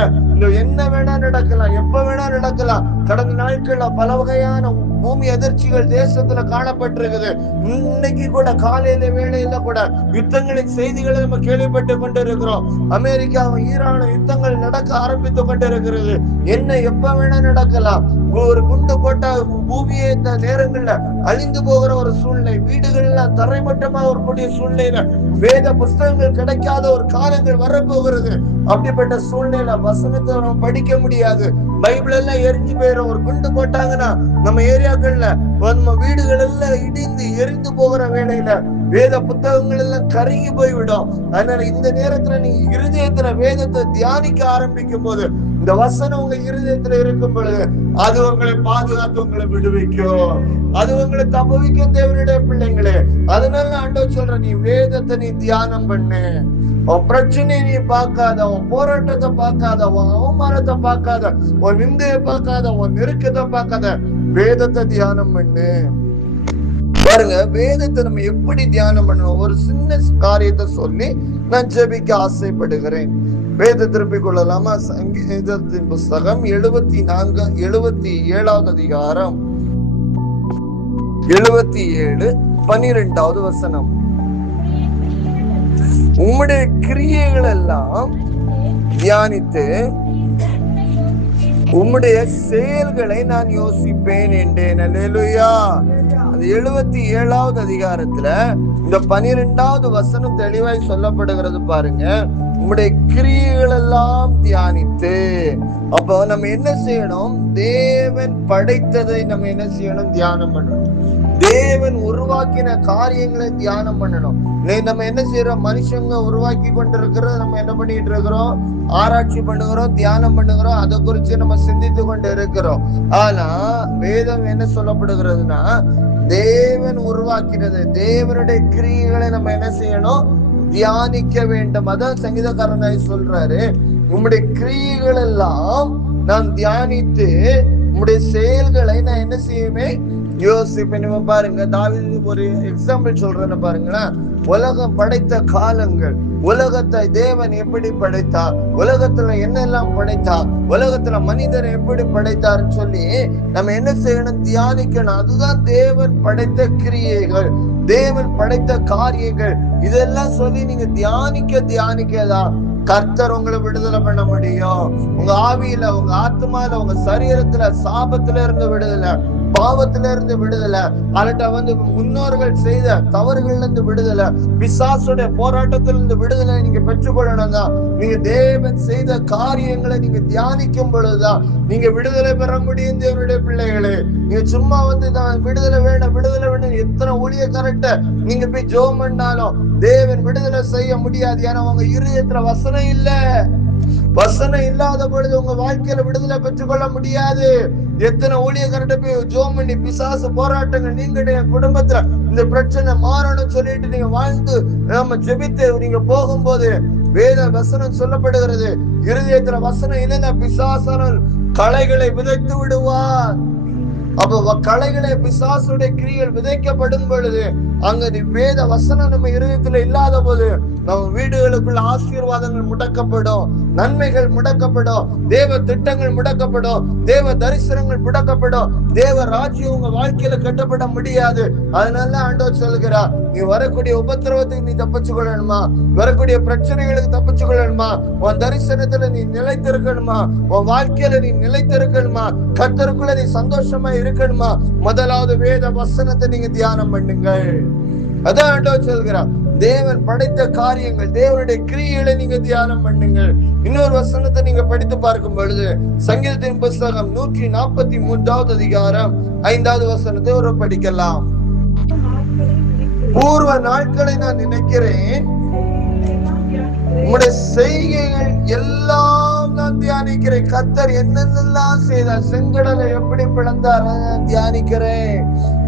என்ன வேணா நடக்கலாம், எப்ப வேணா நடக்கலாம். கடந்த நாட்கள்ல பல வகையான பூமி அதிர்ச்சிகள் தேசத்துல காணப்பட்டிருக்குது. இன்னைக்கு கூட காலையில வேளையில கூட யுத்தங்களின் செய்திகளை நம்ம கேள்விப்பட்டு கொண்டு இருக்கிறோம். அமெரிக்காவும் ஈரானும் யுத்தங்கள் நடக்க ஆரம்பித்து கொண்டு இருக்கிறது. என்ன எப்ப வேணா நடக்கலாம். ஒரு குண்டு போட்டா பூமியே இந்த நேரங்கள்ல அழிந்து போகிற ஒரு சூழ்நிலை, வீடுகள் எல்லாம் தரைமட்டமா வரக்கூடிய சூழ்நிலையில வேத புஸ்தகங்கள் கிடைக்காத ஒரு காலங்கள் வரப்போகிறது. அப்படிப்பட்ட சூழ்நிலை வசனத்தை நம்ம படிக்க முடியாது. பைபிள் எல்லாம் எரிஞ்சு போயிடும். ஒரு குண்டு போட்டாங்கன்னா நம்ம ஏரியாக்கள்ல நம்ம வீடுகள் எல்லாம் இடிந்து எரிந்து போகிற வேளையில வேத புத்தகங்கள் எல்லாம் கருகி போய்விடும். அதனால இந்த நேரத்துல நீங்க இருதயத்துல வேதத்தை தியானிக்க ஆரம்பிக்கும் போது, இந்த வசனம் உங்க இருதயத்துல இருக்கும் பொழுது அது உங்களை பாதுகாத்து உங்களை விடுவிக்கும், அது உங்களை தப்புவிக்கும் தேவனுடைய பிள்ளைங்களே. அதனால ஆண்டவர் சொல்ற, நீ வேதத்தை நீ தியானம் பண்ணு. உன் பிரச்சனையை நீ பார்க்காத, உன் போராட்டத்தை பார்க்காத, உன் அவமானத்தை பார்க்காத, உன் நிந்தையை பார்க்காத, உன் நெருக்கத்தை பார்க்காத, வேதத்தை தியானம் பண்ணு. பாருங்க, வேதத்தை நம்ம எப்படி தியானம் பண்ணணும், ஒரு சின்ன காரியத்தை சொல்லி நான் ஜெபிக்க ஆசைப்படுகிறேன். வேத திருப்பிக் கொள்ளலாமா? சங்கீதத்தின் புஸ்தகம் 77வது அதிகாரம் 77:12 வசனம். உம்முடைய கிரியைகள் எல்லாம் தியானித்து உம்முடைய செயல்களை நான் யோசிப்பேன் என்றேன். அல்லேலூயா. அது 77வது அதிகாரத்துல இந்த 12வது வசனம் தெளிவாய் சொல்லப்படுகிறது. பாருங்க, உம்முடைய கிரியைகள் எல்லாம் தியானித்து. அப்போ நம்ம என்ன செய்யணும்? தேவன் படைத்ததை நம்ம என்ன செய்யணும்? தியானம் பண்ணணும். தேவன் உருவாக்கின காரியங்களை தியானம் பண்ணணும். நம்ம என்ன செய்யறோம்? மனுஷங்க உருவாக்கி கொண்டிருக்கிறத நம்ம என்ன பண்ணிட்டு இருக்கிறோம்? ஆராய்ச்சி பண்ணுகிறோம், தியானம் பண்ணுகிறோம், அதை குறித்து நம்ம சிந்தித்து கொண்டு இருக்கிறோம். ஆனா வேதம் என்ன சொல்லப்படுகிறதுனா, தேவன் உருவாக்கினது, தேவனுடைய கிரியைகளை நம்ம என்ன செய்யணும்? தியானிக்க வேண்டும். அதான் சங்கீதக்காரனாய் சொல்றாரு, உம்முடைய கிரியைகள் எல்லாம் நான் தியானித்து உம்முடைய செயல்களை நான் என்ன செய்யுமே யோசிப்பேன். பாருங்க, தாவீது ஒரு எக்ஸாம்பிள் சொல்றேன்னு பாருங்களேன். உலகம் படைத்த காலங்கள், உலகத்தை தேவன் எப்படி படைத்தார், உலகத்துல என்னெல்லாம் படைத்தார், உலகத்துல மனிதரை எப்படி படைத்தார்னு சொல்லி நம்ம என்ன செய்யணும்? தியானிக்கணும். அதுதான் தேவன் படைத்த கிரியைகள், தேவன் படைத்த காரியங்கள். இதெல்லாம் சொல்லி நீங்க தியானிக்கதான் கர்த்தர் உங்களை விடுதலை பண்ண முடியும். உங்க ஆவியில, உங்க ஆத்மால, உங்க சரீரத்துல சாபத்துல இருந்து விடுதலை, பாவத்துல இருந்து விடுதலை, அல்லட்ட முன்னோர்கள் செய்த தவறுகள்ல இருந்து விடுதலை, பிசாசுடைய போராட்டத்திலிருந்து விடுதலை நீங்க பெற்றுக்கொள்ளணும் தான். நீங்க தேவன் செய்த காரியங்களை நீங்க தியானிக்கும் பொழுதுதான் நீங்க விடுதலை பெற முடியும். தேவனுடைய பிள்ளைகளே, நீங்க சும்மா நான் விடுதலை வேணும் எத்தனை ஊழியக்காரர்ட்ட நீங்க போய் ஜெபம் பண்ணாலும் தேவன் விடுதலை செய்ய முடியாது. ஏன்னா உங்க இருதயத்துல வசனம் இல்ல. வசனம் இல்லாத பொழுது உங்க வாழ்க்கையில விடுதலை பெற்றுக்கொள்ள முடியாது. எத்தனை ஊழியக்காரர்ட்ட போய் ஜெபம் பண்ணி பிசாசு போராட்டங்கள் நீங்க குடும்பத்துல இந்த பிரச்சனை மாறணும் சொல்லிட்டு நீங்க வாழ்ந்து நம்ம ஜெபித்து நீங்க போகும்போது வேத வசனம் சொல்லப்படுகிறது, இருதயத்துல வசனம் இல்லைன்னா பிசாசான களைகளை விதைத்து விடுவார். அப்ப களைகளை பிசாசுடைய கிரியைகள் விதைக்கப்படும் பொழுது அங்க வேத வசனம் நம்ம இருதயத்துல இல்லாத போது நம்ம வீடுகளுக்குள்ள ஆசீர்வாதங்கள் முடக்கப்படும், நன்மைகள் முடக்கப்படும், தேவ திட்டங்கள் முடக்கப்படும், தேவ தரிசனங்கள் முடக்கப்படும், தேவ ராஜ்யம் உங்க வாழ்க்கையில கட்டப்பட முடியாது. அதனால ஆண்டவர் சொல்கிறார், நீ வரக்கூடிய உபத்திரவத்துக்கு நீ தப்பிச்சு கொள்ளணுமா, வரக்கூடிய பிரச்சனைகளுக்கு தப்பிச்சு கொள்ளணுமா, உன் தரிசனத்துல நீ நிலைத்திருக்கணுமா, உன் வாழ்க்கையில நீ நிலைத்திருக்கணுமா, கர்த்தருக்குள்ள நீ சந்தோஷமா இருக்கணுமா, முதலாவது வேத வசனத்தை நீங்க தியானம் பண்ணுங்கள். அதான் ஆண்டவர் சொல்கிறார், தேவன் படைத்த காரியங்கள், தேவனுடைய கிரியைகளை நீங்க தியானம் பண்ணுங்கள். இன்னொரு வசனத்தை நீங்க படித்து பார்க்கும் பொழுது சங்கீதத்தின் புஸ்தகம் 143வது அதிகாரம் 5வது வசனத்தை ஒரு படிக்கலாம். பூர்வ நாட்களை நான் நினைக்கிறேன், உங்களுடைய செய்கைகள் எல்லாம் நான் தியானிக்கிறேன். கர்த்தர் என்னென்னலாம் செய்தார், செங்கடலை எப்படி பிளந்தார் அதை நான் தியானிக்கிறேன்,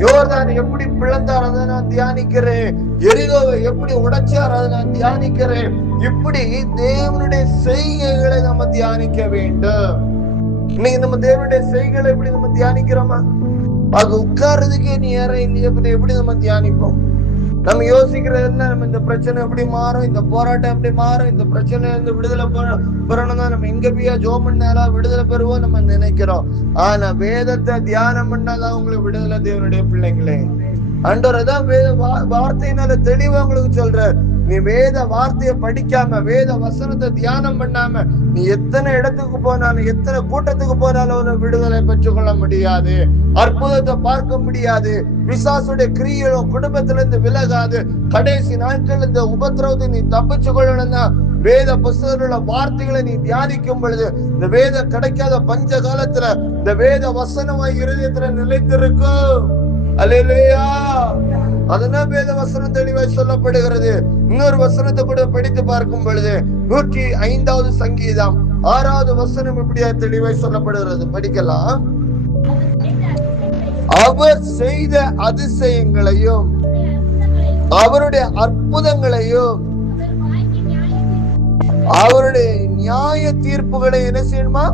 யோர்தானை எப்படி பிளந்தார் அதை நான் தியானிக்கிறேன், எரிகோவை எப்படி உடைச்சார் அதை நான் தியானிக்கிறேன். இப்படி தேவனுடைய செய்கைகளை நம்ம தியானிக்க வேண்டும். இன்னைக்கு நம்ம தேவனுடைய செய்கைகளை எப்படி நம்ம தியானிக்கிறோமா? அது உட்கார்றதுக்கே நேரம் இல்லையே, எப்படி நம்ம தியானிப்போம்? நம்ம யோசிக்கிறது என்ன, நம்ம இந்த பிரச்சனை எப்படி மாறும், இந்த போராட்டம் எப்படி மாறும், இந்த பிரச்சனை இருந்து விடுதலை பெறணும்னா நம்ம எங்க போய் ஜோம் பண்ணாலா விடுதலை பெறுவோம் நம்ம நினைக்கிறோம். ஆனா வேதத்தை தியானம் பண்ணாதான் உங்களுக்கு விடுதலை. தேவனுடைய பிள்ளைங்களே, ஆண்டவர் தான் வேத வார்த்தையினால தெளிவா உங்களுக்கு சொல்ற. நீ வேத வார்த்தையை படிக்காம, வேத வசனத்தை தியானம் பண்ணாம நீ எத்தனை இடத்துக்கு போனாலும், எத்தனை கூட்டத்துக்கு போனாலும் ஒரு விடுதலை பெற்றுக்கொள்ள முடியாது, அற்புதத்தை பார்க்க முடியாது, பிசாசுடைய கிரியையும் குடும்பத்துல இருந்து விலகாது. கடைசி நாட்கள் இந்த உபத்திரவத்தை நீ தப்பிச்சு கொள்ளணும்னா வேத புஸ்தகத்துல வார்த்தைகளை நீ தியானிக்கும் பொழுது, இந்த வேத கிடைக்காத பஞ்ச காலத்துல இந்த வேத வசனமாய் இருதயத்துல நிலைத்திருக்கும். அல்லேலூயா. அதனால வேத வசனம் தெளிவாய் சொல்லப்படுகிறது. இன்னொரு வசனத்தை கூட படித்து பார்க்கும் பொழுது 105வது சங்கீதம் 6வது வசனம் இப்படியா தெளிவாய் சொல்லப்படுகிறது. படிக்கலாம். அவர் செய்த அதிசயங்களையும் அவருடைய அற்புதங்களையும் அவருடைய நியாய தீர்ப்புகளை என்ன செய்யணுமா,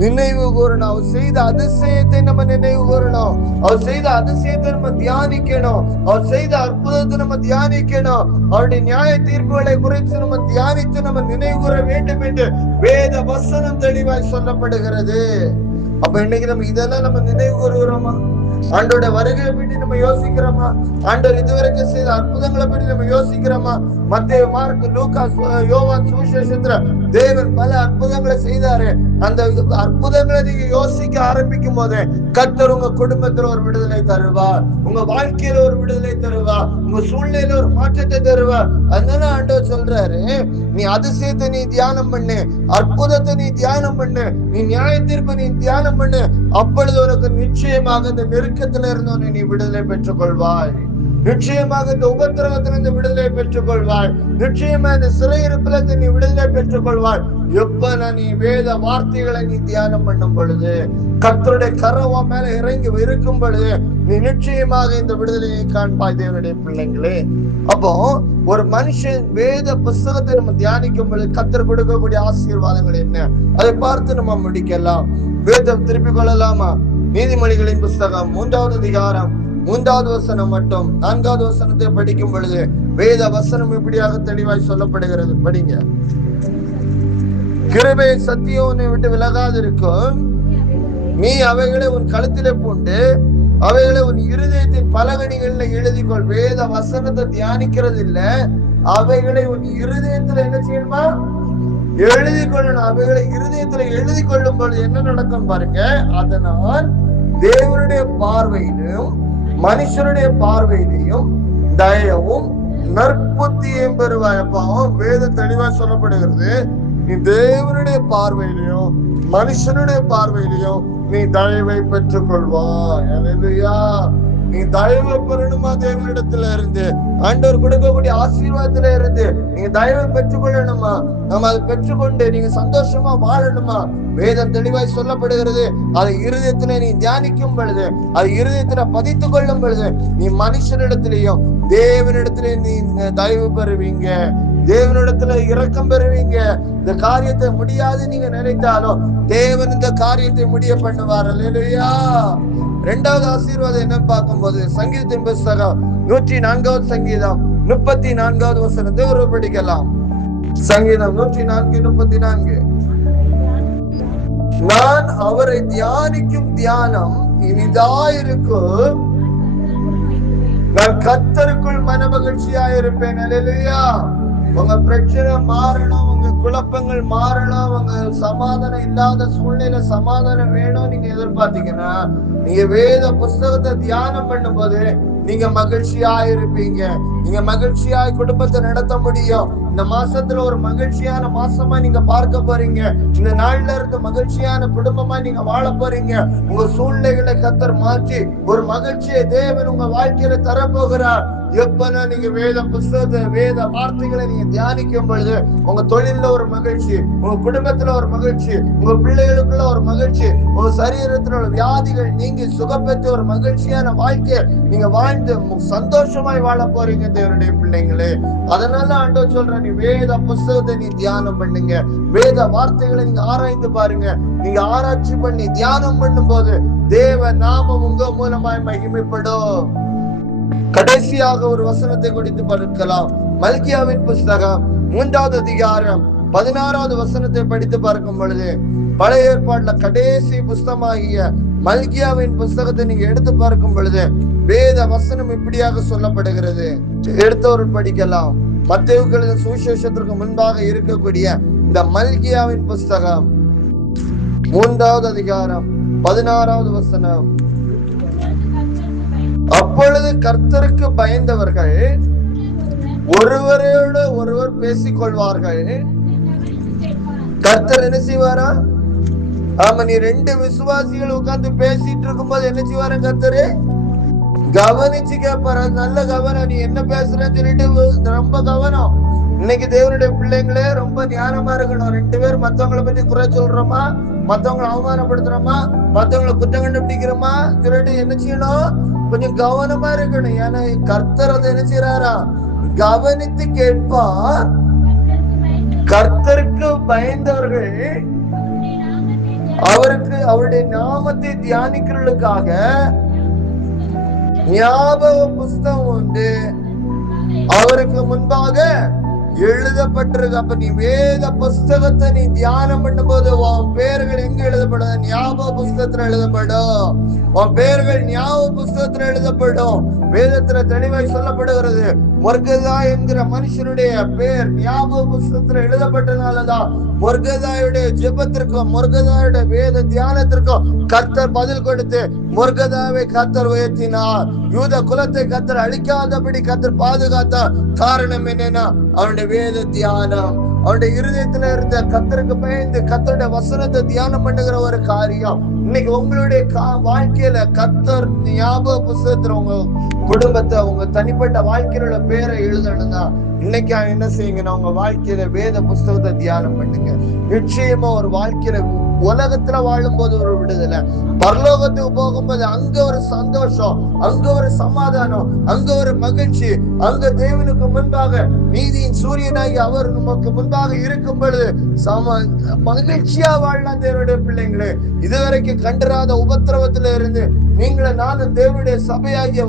நினைவு கூறணும். அவர் செய்த அதிசயத்தை நம்ம நினைவு கூறணும். அவர் செய்த அதிசயத்தை நம்ம தியானிக்கணும். அவர் செய்த அற்புதத்தை நம்ம தியானிக்கணும். அவருடைய நியாய தீர்ப்புகளை குறித்து நம்ம தியானித்து நம்ம நினைவு கூற வேண்டும் என்று வேத வசனம் தெளிவாய் சொல்லப்படுகிறது. அப்ப இன்னைக்கு நம்ம இதெல்லாம் நம்ம நினைவு கூறுகிறோமா? ஆண்டோட வருகையை பற்றி நம்ம யோசிக்கிறோமா? ஆண்டவர் இதுவரைக்கும் செய்த அற்புதங்களை பற்றி நம்ம யோசிக்கிறோமா? மத்தேயு, மார்க், லூக்கா, யோவான் சுவிசேஷத்துல தேவன் பல அற்புதங்களை செய்தாரு. அந்த அற்புதங்களை நீங்க யோசிக்க ஆரம்பிக்கும் போதே கர்த்தர் உங்க குடும்பத்துல ஒரு விடுதலை தருவார், உங்க வாழ்க்கையில ஒரு விடுதலை தருவார், உங்க சூழ்நிலையில ஒரு மாற்றத்தை தருவார். அதனால ஆண்டவர் சொல்றாரு, நீ அதிசயத்தை நீ தியானம் பண்ணு, அற்புதத்தை நீ தியானம் பண்ணு, நீ நியாய தீர்ப்பை நீ தியானம் பண்ணு. அப்பொழுது உனக்கு நிச்சயமாக இந்த நெருக்கத்துல இருந்தோன்னு நீ விடுதலை பெற்றுக் கொள்வாய். நிச்சயமாக இந்த உபத்திரவத்திலிருந்து விடுதலை பெற்றுக் கொள்வாய். நிச்சயமா இந்த சிறையிருப்புல நீ விடுதலை பெற்றுக் கொள்வாய். எப்ப நீ வேத வார்த்தைகளை நீ தியானம் பண்ணும் பொழுது, கர்த்தருடைய கரவா மேல இறங்கி இருக்கும் பொழுது நீ நிச்சயமாக இந்த விடுதலையை காண்பாய். தேவனுடைய பிள்ளைங்களே, அப்போ ஒரு மனுஷன் வேத புஸ்தகத்தை நம்ம தியானிக்கும் பொழுது கர்த்தர் கொடுக்கக்கூடிய ஆசீர்வாதங்கள் என்ன, அதை பார்த்து நம்ம முடிக்கலாம். வேதம் திருப்பிக் கொள்ளலாமா? நீதிமொழிகளின் புஸ்தகம் 3வது அதிகாரம் 3வது வசனம் மட்டும் 4வது வசனத்தை படிக்கும் பொழுது வேத வசனம் இப்படியாக தெளிவாய் சொல்லப்படுகிறது. படிங்க. கிருபை சத்தியம் உன்னை விட்டு விலகாதிருக்கும், நீ அவைகளை உன் கழுத்திலே பூண்டு அவைகளை உன் இருதயத்தின் பலகணிகள்ல எழுதிக்கொள். வேத வசனத்தை தியானிக்கிறது இல்ல, அவைகளை உன் இருதயத்துல என்ன செய்யணுமா, எழுதி கொள்ளணும். அவைகளை இருதயத்துல எழுதி கொள்ளும் பொழுது என்ன நடக்கும் பாருங்க. அதனால் தேவனுடைய பார்வையிலும் மனுஷனுடைய பார்வையிலையும் தயவும் நற்புத்தியும் பெறுவாய். அப்பாவும் வேத தெளிவா சொல்லப்படுகிறது, நீ தேவனுடைய பார்வையிலையும் மனுஷனுடைய பார்வையிலையும் நீ தயவை பெற்றுக் கொள்வாய். அல்லேலூயா. நீ தயவு பெறணுமா? தேவனிடத்துல இருந்து, ஆண்டவர் கொடுக்கக்கூடிய ஆசீர்வாதத்துல இருந்து நீங்க தயவை பெற்றுக் கொள்ளணுமா? நம்ம அதை பெற்றுக்கொண்டு நீங்க சந்தோஷமா வாழணுமா? வேதம் தெளிவாய் சொல்லப்படுகிறது, அதை இருதயத்துல நீ தியானிக்கும் பொழுது, அது இருதயத்துல பதித்துக் கொள்ளும் பொழுது நீ மனுஷனிடத்திலையும் தேவனிடத்திலே நீ தயவு பெறுவீங்க, தேவனிடத்துல இரக்கம் பெறுவீங்க. இந்த காரியத்தை முடியாது நீங்க நினைத்தாலும் தேவன் இந்த காரியத்தை முடிய பண்ணுவார். அல்லேலூயா. 2வது ஆசீர்வாதம் என்ன பார்க்கும்போது சங்கீதத்தின் புஸ்தகம் 104வது சங்கீதம் 34வது வசனத்தை ஒரு படிக்கலாம். சங்கீதம் 104:34. நான் அவரை தியானிக்கும் தியானம் இனிதாயிருக்கும், நான் கர்த்தருக்குள் மன மகிழ்ச்சியாயிருப்பேன். அல்லேலூயா. உங்க பிரச்சனை மாறணும், உங்க குழப்பங்கள் மாறணும், உங்க சமாதானம் இல்லாத சூழ்நிலை சமாதானம் வேணும் நீங்க எதிர்பார்த்தீங்கன்னா நீங்க வேத புஸ்தகத்தை தியானம் பண்ணும் போது நீங்க மகிழ்ச்சியாய் இருப்பீங்க. நீங்க மகிழ்ச்சியாய் குடும்பத்தை நடத்த முடியும். இந்த மாசத்துல ஒரு மகிழ்ச்சியான மாசமா நீங்க பார்க்க போறீங்க. இந்த நாள்ல இருந்து மகிழ்ச்சியான குடும்பமா நீங்க வாழ போறீங்க. உங்க சூழ்நிலைகளை கர்த்தர் மாற்றி ஒரு மகிழ்ச்சியை தேவன் உங்க வாழ்க்கையில தரப்போகிறார். எப்பனா நீங்க வேத புஸ்தகத்தை வேத வார்த்தைகளை நீங்க தியானிக்கும் பொழுது உங்க தொழில ஒரு மகிழ்ச்சி, உங்க குடும்பத்துல ஒரு மகிழ்ச்சி, உங்க பிள்ளைகளுக்குள்ள ஒரு மகிழ்ச்சி, உங்க சரீரத்துல உள்ள வியாதிகள் நீங்க சுகப்பெற்று ஒரு மகிழ்ச்சியான வாழ்க்கையை நீங்க வாழ்ந்து சந்தோஷமாய் வாழ போறீங்க தேவனுடைய பிள்ளைங்களே. அதனால ஆண்டவர் சொல்ற, நீ வேத புஸ்தகத்தை நீ தியானம் பண்ணுங்க, வேத வார்த்தைகளை நீங்க ஆராய்ந்து பாருங்க. நீங்க ஆராய்ச்சி பண்ணி தியானம் பண்ணும் போது தேவ நாமம் உங்க மூலமாய் மகிமைப்படும். கடைசியாக ஒரு வசனத்தை குறித்து பார்க்கலாம். மல்கியாவின் புஸ்தகம் 3வது அதிகாரம் 16வது வசனத்தை படித்து பார்க்கும் பொழுது, பழைய ஏற்பாட்டுல கடைசி புஸ்தகமாகிய மல்கியாவின் புஸ்தகத்தை நீங்க எடுத்து பார்க்கும் பொழுது வேத வசனம் இப்படியாக சொல்லப்படுகிறது. எடுத்தவர்கள் படிக்கலாம். மத்தேயுவின் சுவிசேஷத்திற்கு முன்பாக இருக்கக்கூடிய இந்த மல்கியாவின் புஸ்தகம் 3வது அதிகாரம் 16வது வசனம். அப்பொழுது கர்த்தருக்கு பயந்தவர்கள் ஒருவரோடு ஒருவர் பேசிக் கொள்வார்கள். கர்த்தர் என்ன செய்வாரா? ஆமா, நீ 2 விசுவாசிகள் உட்கார்ந்து பேசிட்டு இருக்கும்போது என்ன செய்வாரு? கர்த்தரு கவனிச்சு கேட்பாரு. நல்ல கவனம், நீ என்ன பேசுறன்னு சொல்லிட்டு ரொம்ப கவனம். இன்னைக்கு தேவனுடைய பிள்ளைங்களே ரொம்ப ஞானமா இருக்கணும். 2 பேர் மத்தவங்களை பத்தி குறை சொல்றோமா, மத்தவங்களை அவமானப்படுத்துறோமா, மத்தவங்களை குற்றம் கண்டுபிடிக்கிறோமா சொல்லிட்டு என்ன செய்யணும்? கொஞ்சம் கவனமா இருக்கணும். ஏன்னா கர்த்தர் அதை என்ன செய்யறாரா? கவனித்து கேட்பார். கர்த்தருக்கு பயந்தவர்கள் அவருடைய நாமத்தை தியானிக்கிறதுக்காக ஞாபக புஸ்தகம் உண்டு அவருக்கு முன்பாக எழுதப்பட்டிருக்கு. அப்ப நீ வேத புஸ்தகத்தை நீ தியானம் பண்ணும் போது உன் பெயர்கள் எங்க எழுதப்படும்? ஞாபக புஸ்தகத்துல எழுதப்படும். உன் பெயர்கள் ஞாபக புஸ்தகத்துல எழுதப்படும். வேதத்துல தெளிவாய் சொல்லப்படுகிறது, மொர்கதா என்கிற மனுஷனுடைய பெயர் ஞாபக புஸ்தகத்துல எழுதப்பட்டதுனாலதான் மொர்கதாயுடைய ஜெபத்திற்கும் மொர்கதாயுடைய வேத தியானத்திற்கும் கர்த்தர் பதில் கொடுத்து மொர்கதாவை கர்த்தர் உயர்த்தினார். யூத குலத்தை கர்த்தர் அழிக்காதபடி கர்த்தர் பாதுகாத்தார். காரணம் என்னன்னா அவனுடைய வேத தியானம். அவனுடைய இருதயத்துல இருந்த கர்த்தருக்கு பயந்து கர்த்தருடைய வசனத்தை தியானம் பண்ணுகிற ஒரு காரியம். இன்னைக்கு உங்களுடைய வாழ்க்கையில கர்த்தர் ஞாபக புஸ்தகத்துல உங்க குடும்பத்தை உங்க தனிப்பட்ட வாழ்க்கையோட பேரை எழுதணும்னா இன்னைக்கு என்ன செய்யுங்கன்னா உங்க வாழ்க்கையில வேத புஸ்தகத்தை தியானம் பண்ணுங்க. நிச்சயமா ஒரு வாழ்க்கையில உலகத்துல வாழும் போது ஒரு விடுதலை, பரலோகத்துக்கு போகும்போது அங்க ஒரு சந்தோஷம், அங்க ஒரு சமாதானம், அங்க ஒரு மகிழ்ச்சி, அங்க தேவனுக்கு முன்பாக நீதியின் சூரியனாகி அவர் நமக்கு முன்பாக இருக்கும் பொழுது மகிழ்ச்சியா வாழலாம். தேவனுடைய பிள்ளைங்களே, இதுவரைக்கும் கண்டராத உபத்திரவத்துல இருந்து நீங்கள நானும் தேவனுடைய சபையாகிய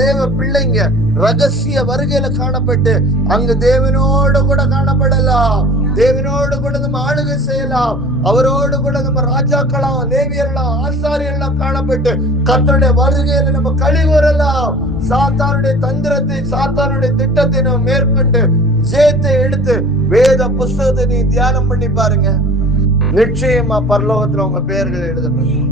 தேவ பிள்ளைங்க ரகசிய வருகையில காணப்பட்டு அங்க தேவனோடு கூட காணப்படலாம். தேவனோடு கூட நம்ம ஆளுகை செய்யலாம். அவரோடு கூட நம்ம ராஜாக்களாம், லேவியர்களாம், ஆசாரியெல்லாம் காணப்பட்டு கர்த்தருடைய வருகையில நம்ம களி கூறலாம். சாத்தானுடைய தந்திரத்தை, சாத்தானுடைய திட்டத்தை நம்ம மேற்கொண்டு ஜெயத்தை எடுத்து வேத புஸ்தகத்தை நீ தியானம் பண்ணி பாருங்க. நிச்சயமா பரலோகத்துல உங்க பெயர்கள் எழுதப்படும்.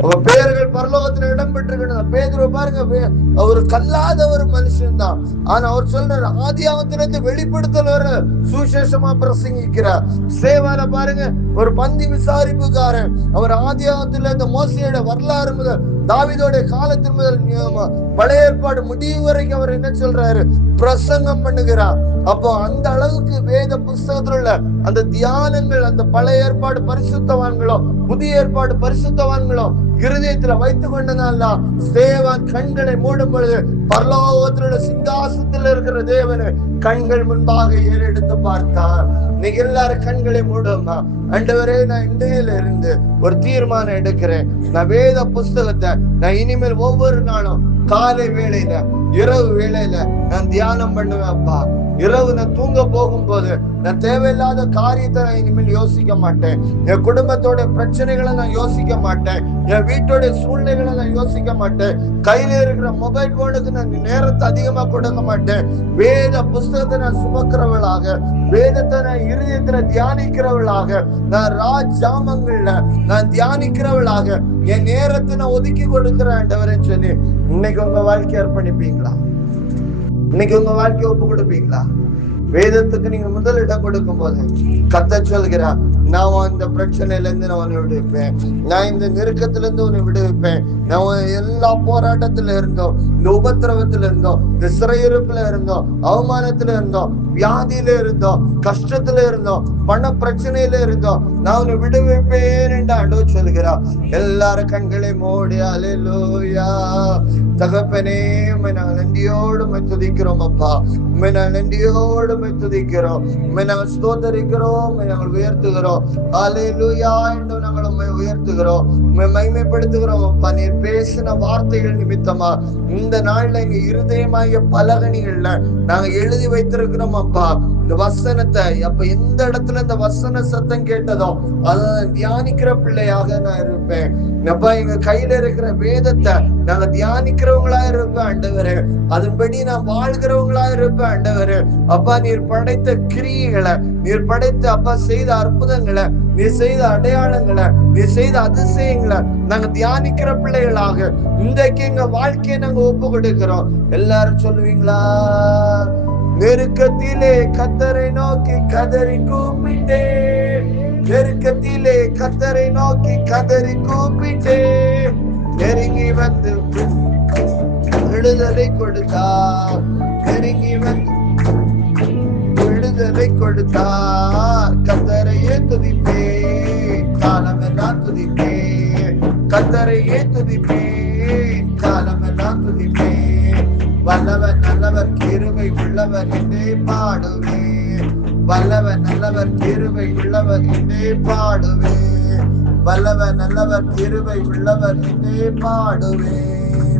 உங்க பெயர்கள் பரலோகத்துல இடம் பெற்றிருக்கணும். பேதுரு பாருங்க, அவர் கல்லாத ஒரு மனுஷன் தான். ஆனா அவர் சொல்றாரு, ஆதியாகமத்திலிருந்து வெளிப்படுத்தல சுவிசேஷமா பிரசங்கிக்கிறார். சேவால பாருங்க, ஒரு பந்தி விசாரிப்புக்காரன். அவர் ஆதியாகமத்துல இந்த மோசையோட வரலாறு முதல் தாவீதோட காலத்தின் முதல் பழைய ஏற்பாடு முடிவு வரைக்கும் அவர் என்ன சொல்றாரு? பிரசங்கம் பண்ணுகிறார். அப்போ அந்த அளவுக்கு வேத புஸ்தகத்துல உள்ள அந்த தியானங்கள், அந்த பழைய ஏற்பாடு பரிசுத்தவான்களோ புதிய ஏற்பாடு பரிசுத்தவான்களோ இருதயத்துல வைத்துக் கொண்டனால தேவன் கண்களை மூடும் பொழுது பரலோகத்திலுள்ள சிங்காசனத்தில் இருக்கிற தேவனை கண்கள் முன்பாக ஏறெடுத்து பார்த்தார். நீங்க எல்லாரும் கண்களை மூடுமா? ஆண்டவரே, நான் இன்றையில இருந்து ஒரு தீர்மானம் எடுக்கிறேன். நான் வேத புஸ்தகத்தை நான் இனிமேல் ஒவ்வொரு நாளும் காலை வேளையில இரவு வேளையில நான் தியானம் பண்ணுவேன். அப்பா, இரவு நான் தூங்க போகும்போது நான் தேவையில்லாத காரியத்தை நான் இனிமேல் யோசிக்க மாட்டேன். என் குடும்பத்தோட பிரச்சனைகளை நான் யோசிக்க மாட்டேன். என் வீட்டோட சூழ்நிலைகளை நான் யோசிக்க மாட்டேன். கையில இருக்கிற மொபைல் போனுக்கு நான் நேரத்தை அதிகமா கொடுக்க மாட்டேன். வேத புஸ்தகத்தை நான் சுமக்கிறவளாக, வேதத்தை நான் இருதயத்துல தியானிக்கிறவளாக, நான் ராஜாமங்கள்ல நான் தியானிக்கிறவளாக என் நேரத்தை நான் ஒதுக்கி கொடுக்கிறேன் ஆண்டவரேன்னு சொல்லி இன்னைக்கு உங்க வாழ்க்கையை அர்ப்பணிப்பீங்களா? இன்னைக்கு உங்க வாழ்க்கையை ஒப்பு கொடுப்பீங்களா? வேதத்துக்கு நீங்க முதலிடம் கொடுக்கும் போது கர்த்தர் சொல்கிறார், நான் இந்த பிரச்சனையில இருந்து நான் உன்னை விடுவிப்பேன். நான் இந்த நெருக்கத்துல இருந்து உன்னை விடுவிப்பேன். நான் எல்லா போராட்டத்துல இருந்தோம், இந்த உபத்திரவத்துல இருந்தோம், இந்த சிறையிருப்புல இருந்தோம், அவமானத்துல இருந்தோம், வியாதியில இருந்தோம், கஷ்டத்துல இருந்தோம், பண பிரச்சனையில இருந்தோம், நான் உன்னை விடுவிப்பேன் என்று ஆண்டவர் சொல்கிறார். எல்லாரும் கண்களை மூடி அல்லேலூயா. தகப்பனே, உம்மை நாங்கள் நன்றியோடு துதிக்கிறோம். அப்பா, உம்மை நாங்கள் நன்றியோடு துதிக்கிறோம். உம்மை நாங்கள் ஸ்தோத்தரிக்கிறோம். உம்மை நாங்கள் உயர்த்துகிறோம். அல்லேலூயா என்று நாங்கள் உம்மை உயர்த்துகிறோம், உம்மை மகிமைப்படுத்துகிறோம் அப்பா. நீர் பேசின வார்த்தைகள் நிமித்தமா இந்த நாள்ல எங்க இருதயமாகிய பலகணிகள்ல நாங்க எழுதி வைத்திருக்கிறோம் அப்பா. இந்த வசனத்தை அப்ப எந்த இடத்துல இந்த வசன சத்தம் கேட்டதோ அதை தியானிக்கிற பிள்ளையாக நான் இருப்பேன் அப்பா. எங்க கையில இருக்கிற வேதத்தை நாங்க தியானிக்கிறவங்களா இருப்பேன் ஆண்டவரே. அதன்படி நான் வாழ்கிறவங்களா இருப்பேன் ஆண்டவரே. அப்பா, நீர் படைத்த கிரியைகளை, நீர் படைத்த அப்பா செய்த அற்புதங்களை, நீர் செய்த அடையாளங்களை, நீர் செய்த அதிசயங்களை நாங்க தியானிக்கிற பிள்ளைகளாக இன்றைக்கு எங்க வாழ்க்கையை நாங்க ஒப்பு கொடுக்கிறோம். எல்லாரும் சொல்லுவீங்களா? நெருக்கத்திலே கர்த்தரை நோக்கி கதறி கூப்பிட்டே, நெருக்கத்திலே கர்த்தரை நோக்கி கதறி கூப்பிட்டே, நெருங்கி வந்து விடுதலை கொடுத்தார், நெருங்கி வந்து விடுதலை கொடுத்தார். கர்த்தரையே துதிப்பேன், காலமெல்லாம் துதிப்பேன், கர்த்தரையே துதிப்பேன், காலமெல்லாம் துதிப்பேன். வல்லவர் நல்லவர் கிருபை உள்ளவர் என்றே பாடுவேன், வல்லவர் நல்லவர் கிருபை உள்ளவர் என்றே பாடுவேன், வல்லவர் நல்லவர் கிருபை உள்ளவர் என்றே பாடுவேன்.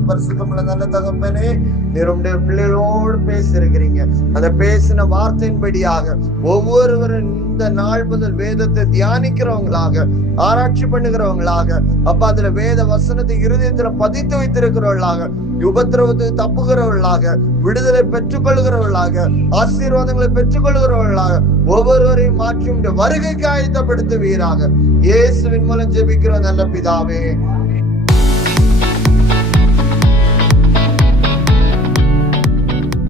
பரிசுத்தமுள்ள நல்ல தகப்பனே, நீர் உம்முடைய பிள்ளைகளோடு பேசியிருக்கிறீங்க. அந்த பேசின வார்த்தையின்படியாக ஒவ்வொருவரும் இந்த நாள் முதல் வேதத்தை தியானிக்கிறவங்களாக, ஆராய்ச்சி பண்ணுகிறவங்களாக அப்பா, அதுல வேத வசனத்தை இருதயத்துல பதித்து வைத்திருக்கிறவர்களாக, உபத்திரவத்துக்கு தப்புகிறவர்களாக, விடுதலை பெற்றுக் கொள்கிறவர்களாக, ஆசீர்வாதங்களை பெற்றுக் கொள்கிறவர்களாக ஒவ்வொருவரையும் மாற்றி வருகைக்கு ஆயத்தப்படுத்துவீராக. இயேசுவின் மூலம் ஜெபிக்கிற நல்ல பிதாவே.